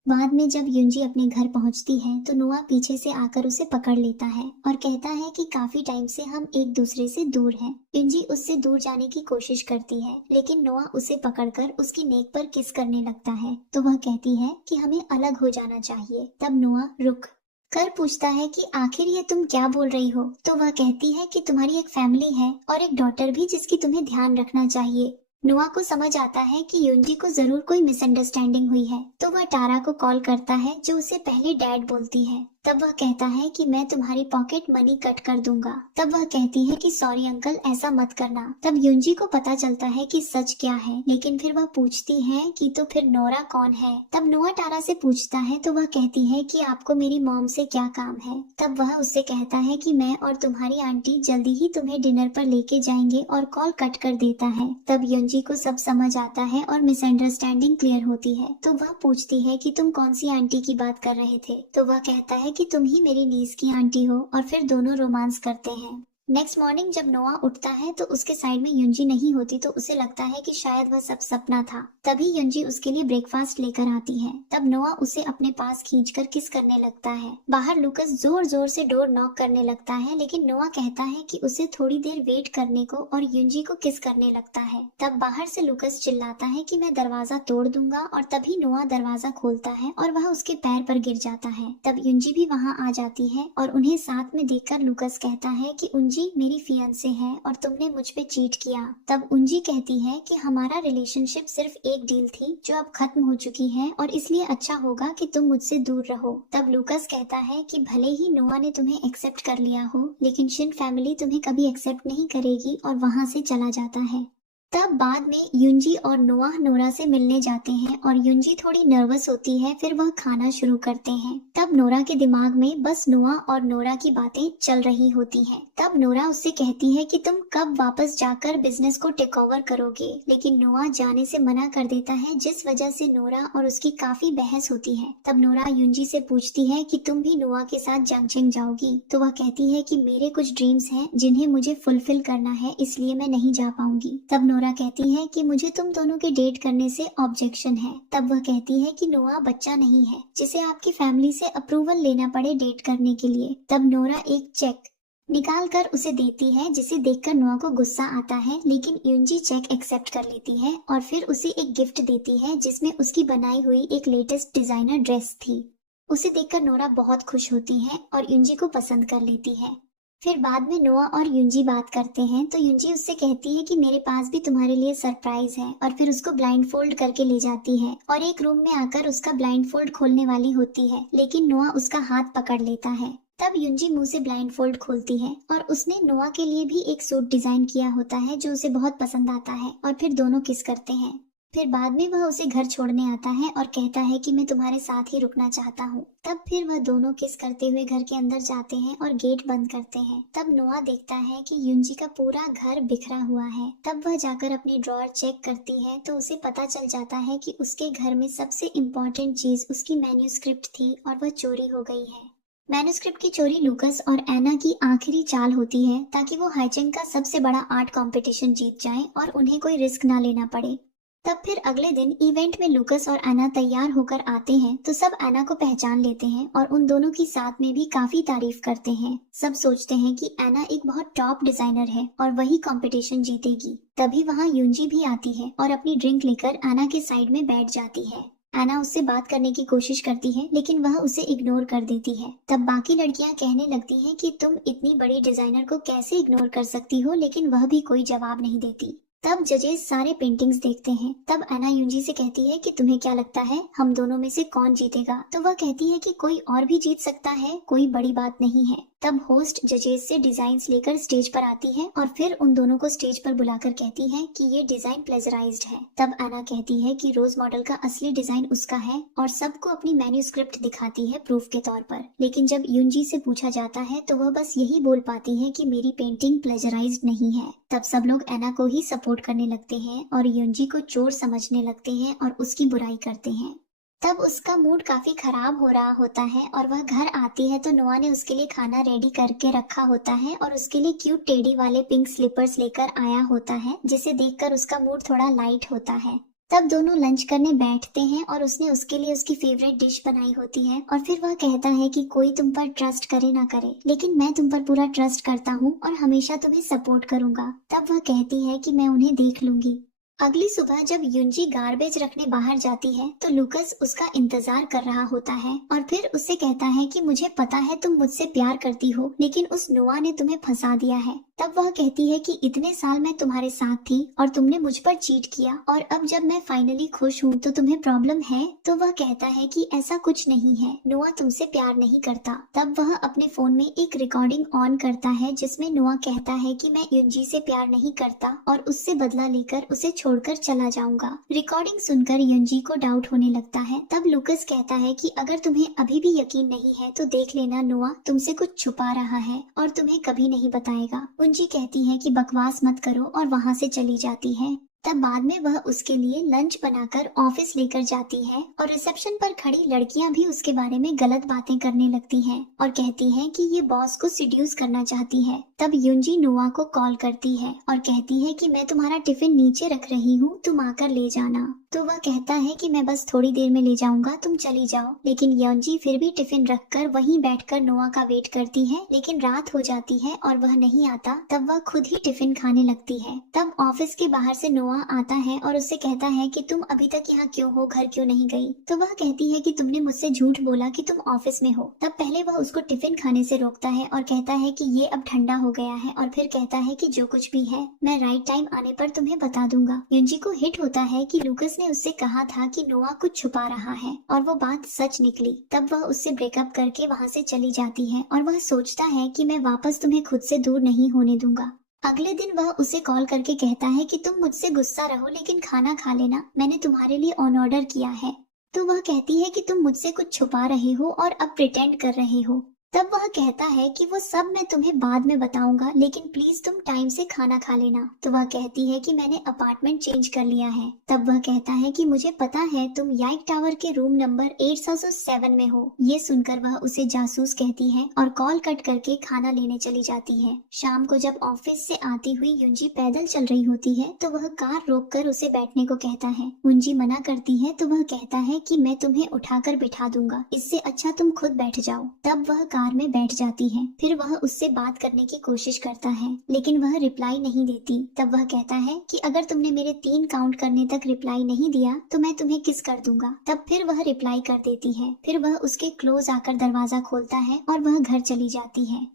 बाद में जब युंजी अपने घर पहुंचती है तो नोआ पीछे से आकर उसे पकड़ लेता है और कहता है कि काफी टाइम से हम एक दूसरे से दूर हैं। युंजी उससे दूर जाने की कोशिश करती है, लेकिन नोआ उसे पकड़कर उसकी नेक पर किस करने लगता है। तो वह कहती है कि हमें अलग हो जाना चाहिए। तब नोआ रुक कर पूछता है कि आखिर ये तुम क्या बोल रही हो। तो वह कहती है कि तुम्हारी एक फैमिली है और एक डॉटर भी जिसकी तुम्हें ध्यान रखना चाहिए। नोआ को समझ आता है कि युंजी को जरूर कोई मिसअंडरस्टैंडिंग हुई है, तो वह टारा को कॉल करता है जो उसे पहले डैड बोलती है। तब वह कहता है कि मैं तुम्हारी पॉकेट मनी कट कर दूंगा। तब वह कहती है कि सॉरी अंकल, ऐसा मत करना। तब युंजी को पता चलता है कि सच क्या है, लेकिन फिर वह पूछती है कि तो फिर नोरा कौन है। तब नोआ टारा से पूछता है तो वह कहती है कि आपको मेरी मॉम से क्या काम है। तब वह उससे कहता है कि मैं और तुम्हारी आंटी जल्दी ही तुम्हें डिनर पर लेके जाएंगे और कॉल कट कर देता है। तब युंजी को सब समझ आता है और मिसअंडरस्टैंडिंग क्लियर होती है। तो वह पूछती है कि तुम कौन सी आंटी की बात कर रहे थे। तो वह कहता है कि तुम ही मेरी नीस की आंटी हो, और फिर दोनों रोमांस करते हैं। नेक्स्ट मॉर्निंग जब नोआ उठता है तो उसके साइड में युंजी नहीं होती, तो उसे लगता है कि शायद वह सब सपना था। तभी युंजी उसके लिए ब्रेकफास्ट लेकर आती है। तब नोआ उसे अपने पास खींचकर किस करने लगता है। बाहर लूकस जोर जोर से डोर नॉक करने लगता है, लेकिन नोआ कहता है कि उसे थोड़ी देर वेट करने को, और युंजी को किस करने लगता है। तब बाहर से लूकस चिल्लाता है कि मैं दरवाजा तोड़ दूंगा, और तभी नोआ दरवाजा खोलता है और वह उसके पैर पर गिर जाता है। तब युंजी भी वहाँ आ जाती है और उन्हें साथ में देखकर लूकस कहता है कि उंजी मेरी फियांसे है और तुमने मुझ पे चीट किया। तब उंजी कहती है कि हमारा रिलेशनशिप सिर्फ एक डील थी जो अब खत्म हो चुकी है, और इसलिए अच्छा होगा कि तुम मुझसे दूर रहो। तब लूकस कहता है कि भले ही नोआ ने तुम्हें एक्सेप्ट कर लिया हो, लेकिन शिन फैमिली तुम्हें कभी एक्सेप्ट नहीं करेगी, और वहाँ से चला जाता है। तब बाद में युंजी और नोआ नोरा से मिलने जाते हैं और युंजी थोड़ी नर्वस होती है। फिर वह खाना शुरू करते हैं। तब नोरा के दिमाग में बस नोआ और नोरा की बातें चल रही होती हैं। तब नोरा उससे कहती है कि तुम कब वापस जाकर बिजनेस को टेक ओवर करोगे, लेकिन नोआ जाने से मना कर देता है, जिस वजह से नोरा और उसकी काफी बहस होती है। तब नोरा युंजी से पूछती है कि तुम भी नोआ के साथ जंगचेंग जाओगी। तो वह कहती है कि मेरे कुछ ड्रीम्स हैं जिन्हें मुझे फुलफिल करना है, इसलिए मैं नहीं जा पाऊंगी। तब नोरा कहती है कि मुझे तुम दोनों के डेट करने से ऑब्जेक्शन है। तब वह कहती है कि नोआ बच्चा नहीं है जिसे आपकी फैमिली से अप्रूवल लेना पड़े डेट करने के लिए। तब नोरा एक चेक निकाल कर उसे देती है, जिसे देखकर नोआ को गुस्सा आता है, लेकिन युंजी चेक एक्सेप्ट कर लेती है और फिर उसे एक गिफ्ट देती है जिसमें उसकी बनाई हुई एक लेटेस्ट डिजाइनर ड्रेस थी। उसे देखकर नोरा बहुत खुश होती है और युंजी को पसंद कर लेती है। फिर बाद में नोआ और युंजी बात करते हैं तो युंजी उससे कहती है कि मेरे पास भी तुम्हारे लिए सरप्राइज है, और फिर उसको ब्लाइंड फोल्ड करके ले जाती है और एक रूम में आकर उसका ब्लाइंड फोल्ड खोलने वाली होती है, लेकिन नोआ उसका हाथ पकड़ लेता है। तब युंजी मुंह से ब्लाइंड फोल्ड खोलती है और उसने नोआ के लिए भी एक सूट डिजाइन किया होता है जो उसे बहुत पसंद आता है, और फिर दोनों किस करते हैं। फिर बाद में वह उसे घर छोड़ने आता है और कहता है कि मैं तुम्हारे साथ ही रुकना चाहता हूँ। तब फिर वह दोनों किस करते हुए घर के अंदर जाते हैं और गेट बंद करते हैं। तब नोआ देखता है कि युंजी का पूरा घर बिखरा हुआ है। तब वह जाकर अपनी ड्रॉअर चेक करती है तो उसे पता चल जाता है कि उसके घर में सबसे इम्पोर्टेंट चीज उसकी मैन्यूस्क्रिप्ट थी, और वह चोरी हो गई है। मैन्यूस्क्रिप्ट की चोरी लूकस और एना की आखिरी चाल होती है ताकि वो हाइचेंग का सबसे बड़ा आर्ट कंपटीशन जीत जाएं और उन्हें कोई रिस्क ना लेना पड़े। तब फिर अगले दिन इवेंट में लूकस और एना तैयार होकर आते हैं तो सब एना को पहचान लेते हैं और उन दोनों की साथ में भी काफी तारीफ करते हैं। सब सोचते हैं कि एना एक बहुत टॉप डिजाइनर है और वही कंपटीशन जीतेगी। तभी वहाँ युंजी भी आती है और अपनी ड्रिंक लेकर एना के साइड में बैठ जाती है। एना उससे बात करने की कोशिश करती है, लेकिन वह उसे इग्नोर कर देती है। तब बाकी लड़कियां कहने लगती हैं कि तुम इतनी बड़ी डिजाइनर को कैसे इग्नोर कर सकती हो, लेकिन वह भी कोई जवाब नहीं देती। तब जजेस सारे पेंटिंग्स देखते हैं। तब एना युंजी से कहती है कि तुम्हें क्या लगता है हम दोनों में से कौन जीतेगा। तो वह कहती है कि कोई और भी जीत सकता है, कोई बड़ी बात नहीं है। तब होस्ट जजेस से डिजाइन्स लेकर स्टेज पर आती है और फिर उन दोनों को स्टेज पर बुलाकर कहती है कि ये डिजाइन प्लेजराइज्ड है। तब एना कहती है कि रोज मॉडल का असली डिजाइन उसका है और सबको अपनी मैन्यूस्क्रिप्ट दिखाती है प्रूफ के तौर पर। लेकिन जब युंजी से पूछा जाता है तो वह बस यही बोल पाती है कि मेरी पेंटिंग प्लेजराइज्ड नहीं है। तब सब लोग एना को ही सपोर्ट करने लगते हैं और युंजी को चोर समझने लगते हैं और उसकी बुराई करते हैं। तब उसका मूड काफी खराब हो रहा होता है और वह घर आती है तो नोआ ने उसके लिए खाना रेडी करके रखा होता है और उसके लिए क्यूट टेडी वाले पिंक स्लीपर्स लेकर आया होता है, जिसे देखकर उसका मूड थोड़ा लाइट होता है। तब दोनों लंच करने बैठते हैं और उसने उसके लिए उसकी फेवरेट डिश बनाई होती है और फिर वह कहता है कि कोई तुम पर ट्रस्ट करे ना करे, लेकिन मैं तुम पर पूरा ट्रस्ट करता हूँ और हमेशा तुम्हें सपोर्ट करूंगा। तब वह कहती है कि मैं उन्हें देख लूंगी। अगली सुबह जब युंजी गार्बेज रखने बाहर जाती है तो लूकस उसका इंतजार कर रहा होता है और फिर उससे कहता है कि मुझे पता है तुम मुझसे प्यार करती हो, लेकिन उस नोआ ने तुम्हें फंसा दिया है। तब वह कहती है कि इतने साल मैं तुम्हारे साथ थी और तुमने मुझ पर चीट किया और अब जब मैं फाइनली खुश हूँ तो तुम्हें प्रॉब्लम है। तो वह कहता है कि ऐसा कुछ नहीं है, नोआ तुमसे प्यार नहीं करता। तब वह अपने फोन में एक रिकॉर्डिंग ऑन करता है जिसमें नोआ कहता है कि मैं युंजी से प्यार नहीं करता और उससे बदला लेकर उसे छोड़कर चला जाऊंगा। रिकॉर्डिंग सुनकर युंजी को डाउट होने लगता है। तब लूकस कहता है कि अगर तुम्हें अभी भी यकीन नहीं है तो देख लेना, नोआ तुमसे कुछ छुपा रहा है और तुम्हें कभी नहीं बताएगा। युंजी कहती है कि बकवास मत करो और वहाँ से चली जाती है। तब बाद में वह उसके लिए लंच बनाकर ऑफिस लेकर जाती है और रिसेप्शन पर खड़ी लड़कियां भी उसके बारे में गलत बातें करने लगती हैं और कहती हैं कि ये बॉस को सिड्यूस करना चाहती है। तब युंजी नोआ को कॉल करती है और कहती है कि मैं तुम्हारा टिफिन नीचे रख रही हूँ, तुम आकर ले जाना। तो वह कहता है कि मैं बस थोड़ी देर में ले जाऊंगा, तुम चली जाओ। लेकिन युंजी फिर भी टिफिन रखकर वहीं बैठकर नोआ का वेट करती है। लेकिन रात हो जाती है और वह नहीं आता। तब वह खुद ही टिफिन खाने लगती है। तब ऑफिस के बाहर से नोआ आता है और उससे कहता है कि तुम अभी तक यहाँ क्यों हो, घर क्यों नहीं गई। तो वह कहती है कि तुमने मुझसे झूठ बोला कि तुम ऑफिस में हो। तब पहले वह उसको टिफिन खाने से रोकता है और कहता है कि ये अब ठंडा हो गया है और फिर कहता है कि जो कुछ भी है मैं राइट टाइम आने पर तुम्हें बता दूंगा। युंजी को हिट होता है कि लूकस ने उससे कहा था कि नोआ कुछ छुपा रहा है और वो बात सच निकली। तब वह उससे ब्रेकअप करके वहाँ से चली जाती है और वह सोचता है कि मैं वापस तुम्हें खुद से दूर नहीं होने दूंगा। अगले दिन वह उसे कॉल करके कहता है कि तुम मुझसे गुस्सा रहो लेकिन खाना खा लेना, मैंने तुम्हारे लिए ऑन ऑर्डर किया है। तो वह कहती है कि तुम मुझसे कुछ छुपा रहे हो और अब प्रिटेंड कर रहे हो। तब वह कहता है कि वो सब मैं तुम्हें बाद में बताऊंगा, लेकिन प्लीज तुम टाइम से खाना खा लेना। तो वह कहती है कि मैंने अपार्टमेंट चेंज कर लिया है। तब वह कहता है कि मुझे पता है तुम याइक टावर के रूम नंबर 807 में हो। ये सुनकर वह उसे जासूस कहती है और कॉल कट करके खाना लेने चली जाती है। शाम को जब ऑफिस से आती हुई युंजी पैदल चल रही होती है तो वह कार रोककर उसे बैठने को कहता है। युंजी मना करती है तो वह कहता है कि मैं तुम्हें उठाकर बिठा दूंगा, इससे अच्छा तुम खुद बैठ जाओ। तब वह कार में बैठ जाती है। फिर वह उससे बात करने की कोशिश करता है लेकिन वह रिप्लाई नहीं देती। तब वह कहता है कि अगर तुमने मेरे 3 काउंट करने तक रिप्लाई नहीं दिया तो मैं तुम्हें किस कर दूंगा। तब फिर वह रिप्लाई कर देती है। फिर वह उसके क्लोज आकर दरवाजा खोलता है और वह घर चली जाती है।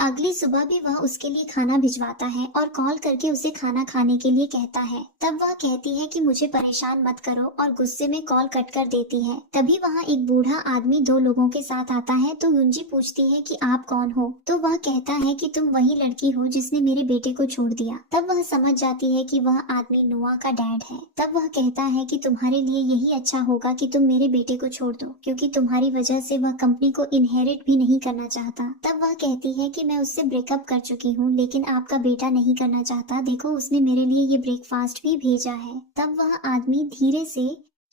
अगली सुबह भी वह उसके लिए खाना भिजवाता है और कॉल करके उसे खाना खाने के लिए कहता है। तब वह कहती है कि मुझे परेशान मत करो और गुस्से में कॉल कट कर देती है। तभी वहाँ एक बूढ़ा आदमी 2 लोगों के साथ आता है। तो युंजी पूछती है कि आप कौन हो। तो वह कहता है कि तुम वही लड़की हो जिसने मेरे बेटे को छोड़ दिया। तब वह समझ जाती है कि वह आदमी नोआ का डैड है। तब वह कहता है कि तुम्हारे लिए यही अच्छा होगा कि तुम मेरे बेटे को छोड़ दो, क्योंकि तुम्हारी वजह से वह कंपनी को इनहेरिट भी नहीं करना चाहता। तब वह कहती है कि मैं उससे ब्रेकअप कर चुकी हूँ लेकिन आपका बेटा नहीं करना चाहता, देखो उसने मेरे लिए ये ब्रेकफास्ट भी भेजा है। तब वह आदमी धीरे से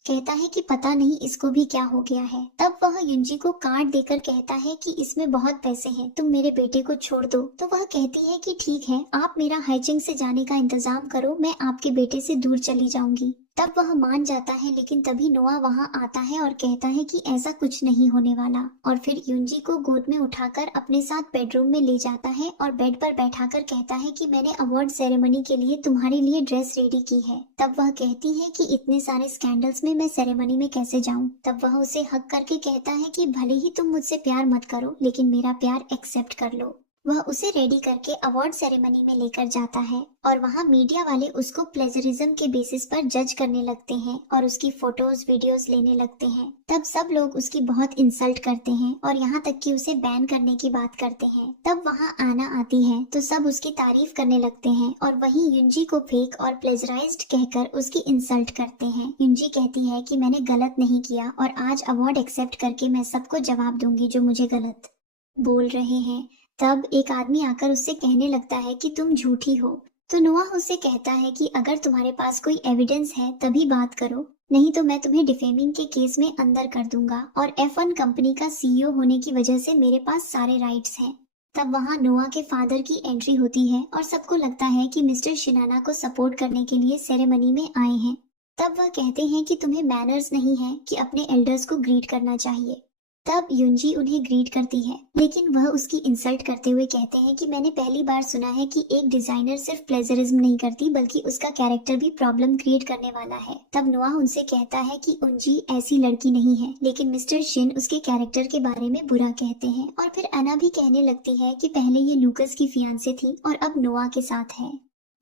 कहता है कि पता नहीं इसको भी क्या हो गया है। तब वह युंजी को कार्ड देकर कहता है कि इसमें बहुत पैसे हैं, तुम मेरे बेटे को छोड़ दो। तो वह कहती है कि ठीक है, आप मेरा हाइचिंग से जाने का इंतजाम करो, मैं आपके बेटे से दूर चली जाऊंगी। तब वह मान जाता है लेकिन तभी नोआ वहां आता है और कहता है कि ऐसा कुछ नहीं होने वाला और फिर युंजी को गोद में उठाकर अपने साथ बेडरूम में ले जाता है और बेड पर बैठाकर कहता है कि मैंने अवार्ड सेरेमनी के लिए तुम्हारे लिए ड्रेस रेडी की है। तब वह कहती है कि इतने सारे स्कैंडल्स में मैं सेरेमनी में कैसे जाऊं। तब वह उसे हक करके कहता है कि भले ही तुम मुझसे प्यार मत करो लेकिन मेरा प्यार एक्सेप्ट कर लो। वह उसे रेडी करके अवार्ड सेरेमनी में लेकर जाता है और वहाँ मीडिया वाले उसको प्लेजरिज्म के बेसिस पर जज करने लगते हैं और उसकी फोटोज वीडियोस लेने लगते हैं। तब सब लोग उसकी बहुत इंसल्ट करते हैं और यहाँ तक कि उसे बैन करने की बात करते हैं। तब वहाँ आना आती है तो सब उसकी तारीफ करने लगते हैं और वहीं युंजी को फेक और प्लेजराइज्ड कहकर उसकी इंसल्ट करते हैं। युंजी कहती है कि मैंने गलत नहीं किया और आज अवार्ड एक्सेप्ट करके मैं सबको जवाब दूंगी जो मुझे गलत बोल रहे हैं। तब एक आदमी आकर उससे कहने लगता है कि तुम झूठी हो। तो नोआ उससे कहता है कि अगर तुम्हारे पास कोई एविडेंस है तभी बात करो, नहीं तो मैं तुम्हें डिफेमिंग के केस में अंदर कर दूंगा और F1 कंपनी का CEO होने की वजह से मेरे पास सारे राइट्स हैं। तब वहाँ नोआ के फादर की एंट्री होती है और सबको लगता है कि मिस्टर शिनाना को सपोर्ट करने के लिए सेरेमनी में आए हैं। तब वह कहते हैं कि तुम्हें मैनर्स नहीं है कि अपने एल्डर्स को ग्रीट करना चाहिए। तब युंजी उन्हें ग्रीट करती है, लेकिन वह उसकी इंसल्ट करते हुए कहते हैं कि मैंने पहली बार सुना है कि एक डिजाइनर सिर्फ प्लेजरिज्म नहीं करती बल्कि उसका कैरेक्टर भी प्रॉब्लम क्रिएट करने वाला है। तब नोआ उनसे कहता है कि उंजी ऐसी लड़की नहीं है, लेकिन मिस्टर शिन उसके कैरेक्टर के बारे में बुरा कहते हैं। और फिर अना भी कहने लगती है कि पहले ये लूकस की फियांसे थी और अब नोआ के साथ है।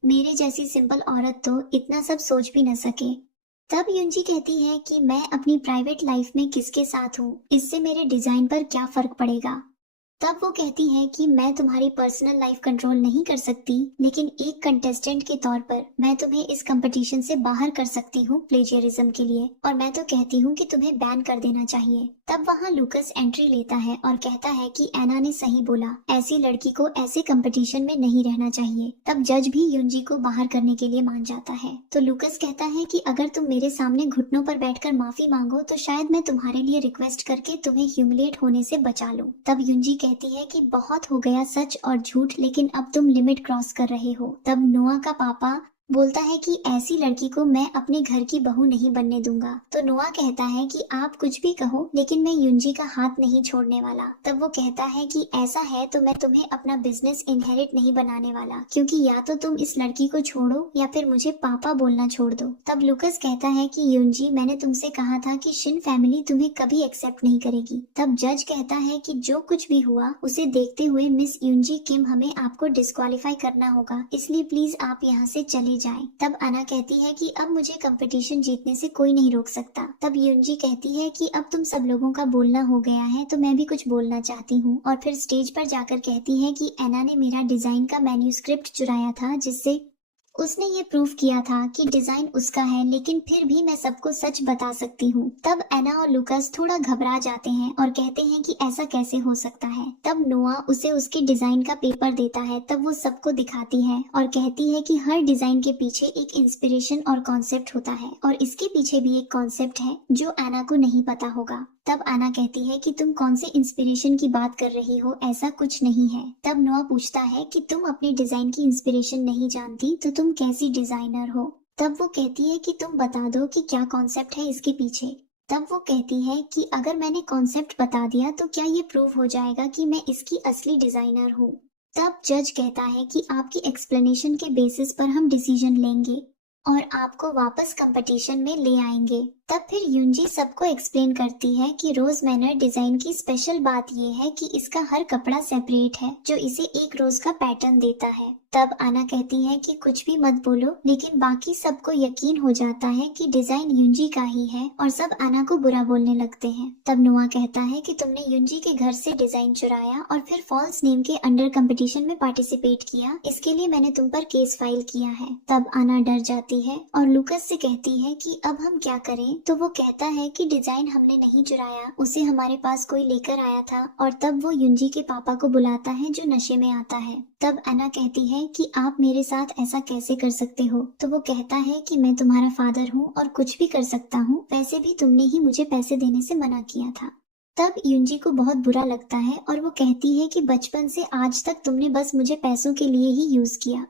मेरे जैसी सिंपल औरत तो इतना सब सोच भी न सके। तब युंजी कहती है कि मैं अपनी प्राइवेट लाइफ में किसके साथ हूँ, इससे मेरे डिजाइन पर क्या फर्क पड़ेगा। तब वो कहती है कि मैं तुम्हारी पर्सनल लाइफ कंट्रोल नहीं कर सकती, लेकिन एक कंटेस्टेंट के तौर पर मैं तुम्हें इस कंपटीशन से बाहर कर सकती हूँ प्लेजियरिज्म के लिए, और मैं तो कहती हूँ कि तुम्हें बैन कर देना चाहिए। तब वहाँ लूकस एंट्री लेता है और कहता है कि एना ने सही बोला, ऐसी लड़की को ऐसे कंपटीशन में नहीं रहना चाहिए। तब जज भी युंजी को बाहर करने के लिए मान जाता है। तो लूकस कहता है कि अगर तुम मेरे सामने घुटनों पर बैठकर माफी मांगो तो शायद मैं तुम्हारे लिए रिक्वेस्ट करके तुम्हें ह्यूमिलेट होने से बचा लूं। तब युंजी कहती है कि बहुत हो गया सच और झूठ, लेकिन अब तुम लिमिट क्रॉस कर रहे हो। तब नोआ का पापा बोलता है कि ऐसी लड़की को मैं अपने घर की बहू नहीं बनने दूंगा। तो नोआ कहता है कि आप कुछ भी कहो, लेकिन मैं युंजी का हाथ नहीं छोड़ने वाला। तब वो कहता है कि ऐसा है तो मैं तुम्हें अपना बिजनेस इनहेरिट नहीं बनाने वाला, क्योंकि या तो तुम इस लड़की को छोड़ो या फिर मुझे पापा बोलना छोड़ दो। तब लूकस कहता है कि युंजी, मैंने तुमसे कहा था कि शिन फैमिली तुम्हें कभी एक्सेप्ट नहीं करेगी। तब जज कहता है कि जो कुछ भी हुआ उसे देखते हुए मिस युंजी किम हमें आपको डिस्क्वालीफाई करना होगा, इसलिए प्लीज आप यहाँ से चले जाएं। तब अना कहती है कि अब मुझे कंपटीशन जीतने से कोई नहीं रोक सकता। तब युंजी कहती है कि अब तुम सब लोगों का बोलना हो गया है तो मैं भी कुछ बोलना चाहती हूँ, और फिर स्टेज पर जाकर कहती है कि एना ने मेरा डिजाइन का मैन्यूस्क्रिप्ट चुराया था, जिससे उसने ये प्रूव किया था कि डिजाइन उसका है, लेकिन फिर भी मैं सबको सच बता सकती हूँ। तब एना और लूकस थोड़ा घबरा जाते हैं और कहते हैं कि ऐसा कैसे हो सकता है। तब नोआ उसे उसके डिजाइन का पेपर देता है। तब वो सबको दिखाती है और कहती है कि हर डिजाइन के पीछे एक इंस्पिरेशन और कॉन्सेप्ट होता है, और इसके पीछे भी एक कॉन्सेप्ट है जो एना को नहीं पता होगा। तब आना कहती है कि तुम कौन से इंस्पिरेशन की बात कर रही हो, ऐसा कुछ नहीं है। तब नोआ पूछता है कि तुम अपने डिजाइन की इंस्पिरेशन नहीं जानती तो तुम कैसी डिजाइनर हो। तब वो कहती है कि तुम बता दो कि क्या कॉन्सेप्ट है इसके पीछे। तब वो कहती है कि अगर मैंने कॉन्सेप्ट बता दिया तो क्या ये प्रूव हो जाएगा कि मैं इसकी असली डिजाइनर हूँ। तब जज कहता है कि आपकी एक्सप्लेनेशन के बेसिस पर हम डिसीजन लेंगे और आपको वापस कंपटीशन में ले आएंगे। तब फिर युंजी सबको एक्सप्लेन करती है कि रोज मैनर डिजाइन की स्पेशल बात ये है कि इसका हर कपड़ा सेपरेट है, जो इसे एक रोज का पैटर्न देता है। तब आना कहती है कि कुछ भी मत बोलो, लेकिन बाकी सबको यकीन हो जाता है कि डिजाइन युंजी का ही है और सब आना को बुरा बोलने लगते हैं। तब नोआ कहता है कि तुमने युंजी के घर से डिजाइन चुराया और फिर फॉल्स नेम के अंडर कंपटीशन में पार्टिसिपेट किया, इसके लिए मैंने तुम पर केस फाइल किया है। तब आना डर जाती है और लूकस से कहती है कि अब हम क्या करें। तो वो कहता है कि डिजाइन हमने नहीं चुराया, उसे हमारे पास कोई लेकर आया था। और तब वो युंजी के पापा को बुलाता है जो नशे में आता है। तब अना कहती है कि आप मेरे साथ ऐसा कैसे कर सकते हो। तो वो कहता है कि मैं तुम्हारा फादर हूँ और कुछ भी कर सकता हूँ, वैसे भी तुमने ही मुझे पैसे देने से मना किया था। तब युंजी को बहुत बुरा लगता है और वो कहती है कि बचपन से आज तक तुमने बस मुझे पैसों के लिए ही यूज किया।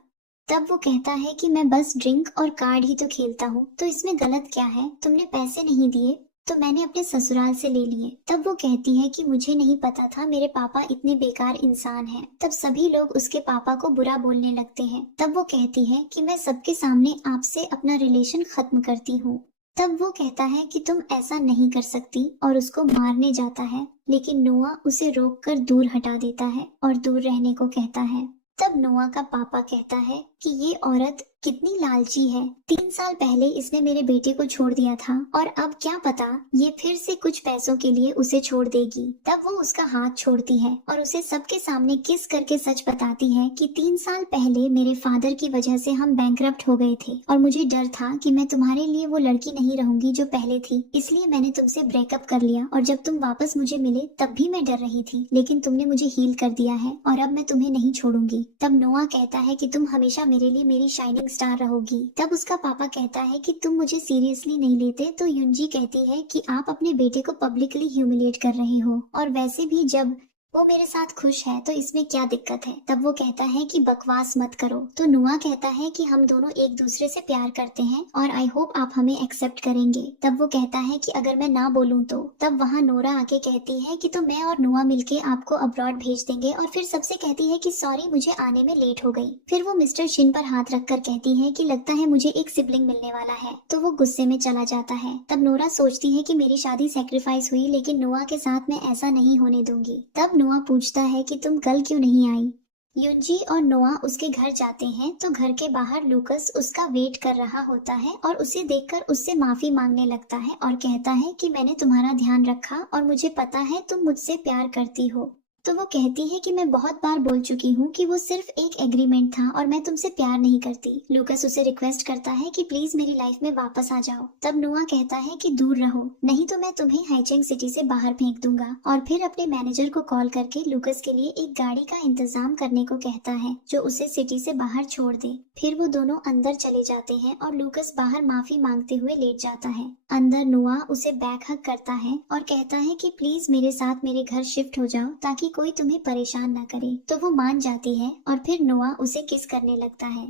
तब वो कहता है कि मैं बस ड्रिंक और कार्ड ही तो खेलता हूँ, तो इसमें गलत क्या है। तुमने पैसे नहीं दिए तो मैंने अपने ससुराल से ले लिए। तब वो कहती है कि मुझे नहीं पता था मेरे पापा इतने बेकार इंसान हैं। तब सभी लोग उसके पापा को बुरा बोलने लगते हैं। तब वो कहती है कि मैं सबके सामने आपसे अपना रिलेशन खत्म करती हूँ। तब वो कहता है कि तुम ऐसा नहीं कर सकती और उसको मारने जाता है, लेकिन नोआ उसे रोककर दूर हटा देता है और दूर रहने को कहता है। तब नोआ का पापा कहता है कि ये औरत कितनी लालची है। 3 साल पहले इसने मेरे बेटे को छोड़ दिया था और अब क्या पता ये फिर से कुछ पैसों के लिए उसे छोड़ देगी। तब वो उसका हाथ छोड़ती है और उसे सबके सामने किस करके सच बताती है कि 3 साल पहले मेरे फादर की वजह से हम बैंकरप्ट हो गए थे और मुझे डर था कि मैं तुम्हारे लिए वो लड़की नहीं रहूंगी जो पहले थी, इसलिए मैंने तुमसे ब्रेकअप कर लिया। और जब तुम वापस मुझे मिले तब भी मैं डर रही थी, लेकिन तुमने मुझे हील कर दिया है और अब मैं तुम्हें नहीं छोड़ूंगी। तब नोआ कहता है कि तुम हमेशा मेरे लिए मेरी शाइनिंग स्टार रहोगी। तब उसका पापा कहता है कि तुम मुझे सीरियसली नहीं लेते। तो युंजी कहती है कि आप अपने बेटे को पब्लिकली ह्यूमिलिएट कर रहे हो, और वैसे भी जब वो मेरे साथ खुश है तो इसमें क्या दिक्कत है। तब वो कहता है कि बकवास मत करो। तो नुआ कहता है कि हम दोनों एक दूसरे से प्यार करते हैं और आई होप आप हमें एक्सेप्ट करेंगे। तब वो कहता है कि अगर मैं ना बोलूं तो। तब वहाँ नोरा आके कहती है कि तो मैं और नुआ मिलके आपको अब्रॉड भेज देंगे और फिर सबसे कहती है कि सॉरी मुझे आने में लेट हो गई। फिर वो मिस्टर शिन पर हाथ रखकर कहती है कि लगता है मुझे एक सिबलिंग मिलने वाला है। तो वो गुस्से में चला जाता है। तब नोरा सोचती है कि मेरी शादी सेक्रीफाइस हुई लेकिन नुआ के साथ मैं ऐसा नहीं होने दूंगी। तब नुआ पूछता है कि तुम कल क्यों नहीं आई। युंजी और नोआ उसके घर जाते हैं तो घर के बाहर लूकस उसका वेट कर रहा होता है और उसे देखकर उससे माफी मांगने लगता है और कहता है कि मैंने तुम्हारा ध्यान रखा और मुझे पता है तुम मुझसे प्यार करती हो। तो वो कहती है कि मैं बहुत बार बोल चुकी हूँ कि वो सिर्फ एक एग्रीमेंट था और मैं तुमसे प्यार नहीं करती। लूकस उसे रिक्वेस्ट करता है कि प्लीज मेरी लाइफ में वापस आ जाओ। तब नोआ कहता है कि दूर रहो, नहीं तो मैं तुम्हें हाइचेंग सिटी से बाहर फेंक दूंगा। और फिर अपने मैनेजर को कॉल करके लूकस के लिए एक गाड़ी का इंतजाम करने को कहता है जो उसे सिटी से बाहर छोड़ दे। फिर वो दोनों अंदर चले जाते हैं और लूकस बाहर माफी मांगते हुए लेट जाता है। अंदर नोआ उसे बैक हग करता है और कहता है कि प्लीज मेरे साथ मेरे घर शिफ्ट हो जाओ ताकि कोई तुम्हें परेशान न करे। तो वो मान जाती है और फिर नोआ उसे किस करने लगता है।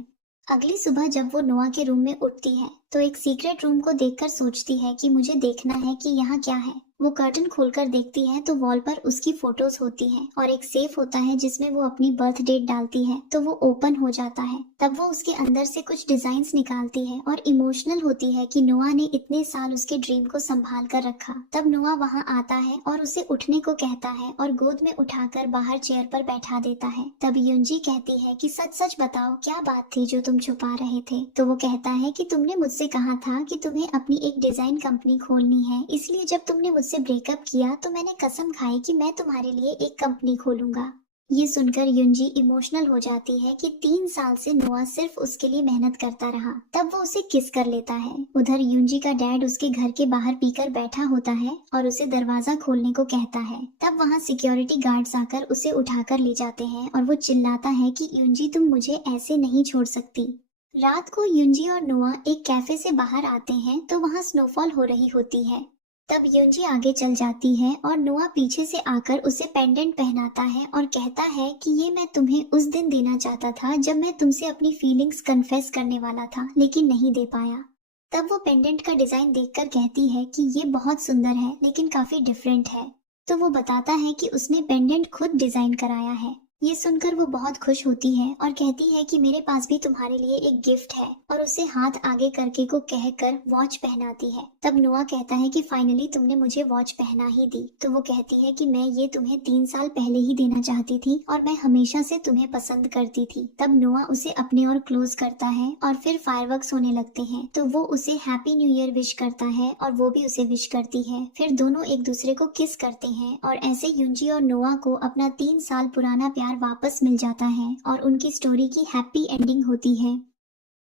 अगली सुबह जब वो नोआ के रूम में उठती है तो एक सीक्रेट रूम को देखकर सोचती है कि मुझे देखना है कि यहाँ क्या है। वो कर्टन खोलकर देखती है तो वॉल पर उसकी फोटोज होती हैं और एक सेफ होता है जिसमें वो अपनी बर्थ डेट डालती है तो वो ओपन हो जाता है। तब वो उसके अंदर से कुछ डिजाइन्स निकालती है और इमोशनल होती है कि नोआ ने इतने साल उसके ड्रीम को संभाल कर रखा। तब नोआ वहाँ आता है और उसे उठने को कहता है और गोद में उठाकर बाहर चेयर पर बैठा देता है। तब युंजी कहती है कि सच सच बताओ क्या बात थी जो तुम छुपा रहे थे। तो वो कहता है कि तुमने मुझसे कहा था कि तुम्हें अपनी एक डिजाइन कंपनी खोलनी है, इसलिए जब तुमने मुझसे ब्रेकअप किया तो मैंने कसम खाई कि मैं तुम्हारे लिए एक कंपनी खोलूंगा। ये सुनकर युंजी इमोशनल हो जाती है कि 3 साल से नोआ सिर्फ उसके लिए मेहनत करता रहा। तब वो उसे किस कर लेता है। उधर युंजी का डैड उसके घर के बाहर पीकर बैठा होता है और उसे दरवाजा खोलने को कहता है। तब वहाँ सिक्योरिटी गार्ड्स आकर उसे उठाकर ले जाते हैं और वो चिल्लाता है कि युंजी तुम मुझे ऐसे नहीं छोड़ सकती। रात को युंजी और नोआ एक कैफे से बाहर आते हैं तो वहाँ स्नोफॉल हो रही होती है। तब युंजी आगे चल जाती है और नोआ पीछे से आकर उसे पेंडेंट पहनाता है और कहता है कि ये मैं तुम्हें उस दिन देना चाहता था जब मैं तुमसे अपनी फीलिंग्स कन्फेस करने वाला था लेकिन नहीं दे पाया। तब वो पेंडेंट का डिजाइन देखकर कहती है कि ये बहुत सुंदर है लेकिन काफी डिफरेंट है। तो वो बताता है कि उसने पेंडेंट खुद डिजाइन कराया है। ये सुनकर वो बहुत खुश होती है और कहती है कि मेरे पास भी तुम्हारे लिए एक गिफ्ट है और उसे हाथ आगे करके को कहकर वॉच पहनाती है। तब नोआ कहता है कि फाइनली तुमने मुझे वॉच पहना ही दी। तो वो कहती है कि मैं ये तुम्हें 3 साल पहले ही देना चाहती थी और मैं हमेशा से तुम्हें पसंद करती थी। तब नोआ उसे अपने और क्लोज करता है और फिर फायरवर्क्स होने लगते हैं तो वो उसे हैप्पी न्यू ईयर विश करता है और वो भी उसे विश करती है। फिर दोनों एक दूसरे को किस करते हैं और ऐसे युंजी और नोआ को अपना 3 साल पुराना प्यार वापस मिल जाता है और उनकी स्टोरी की हैप्पी एंडिंग होती है।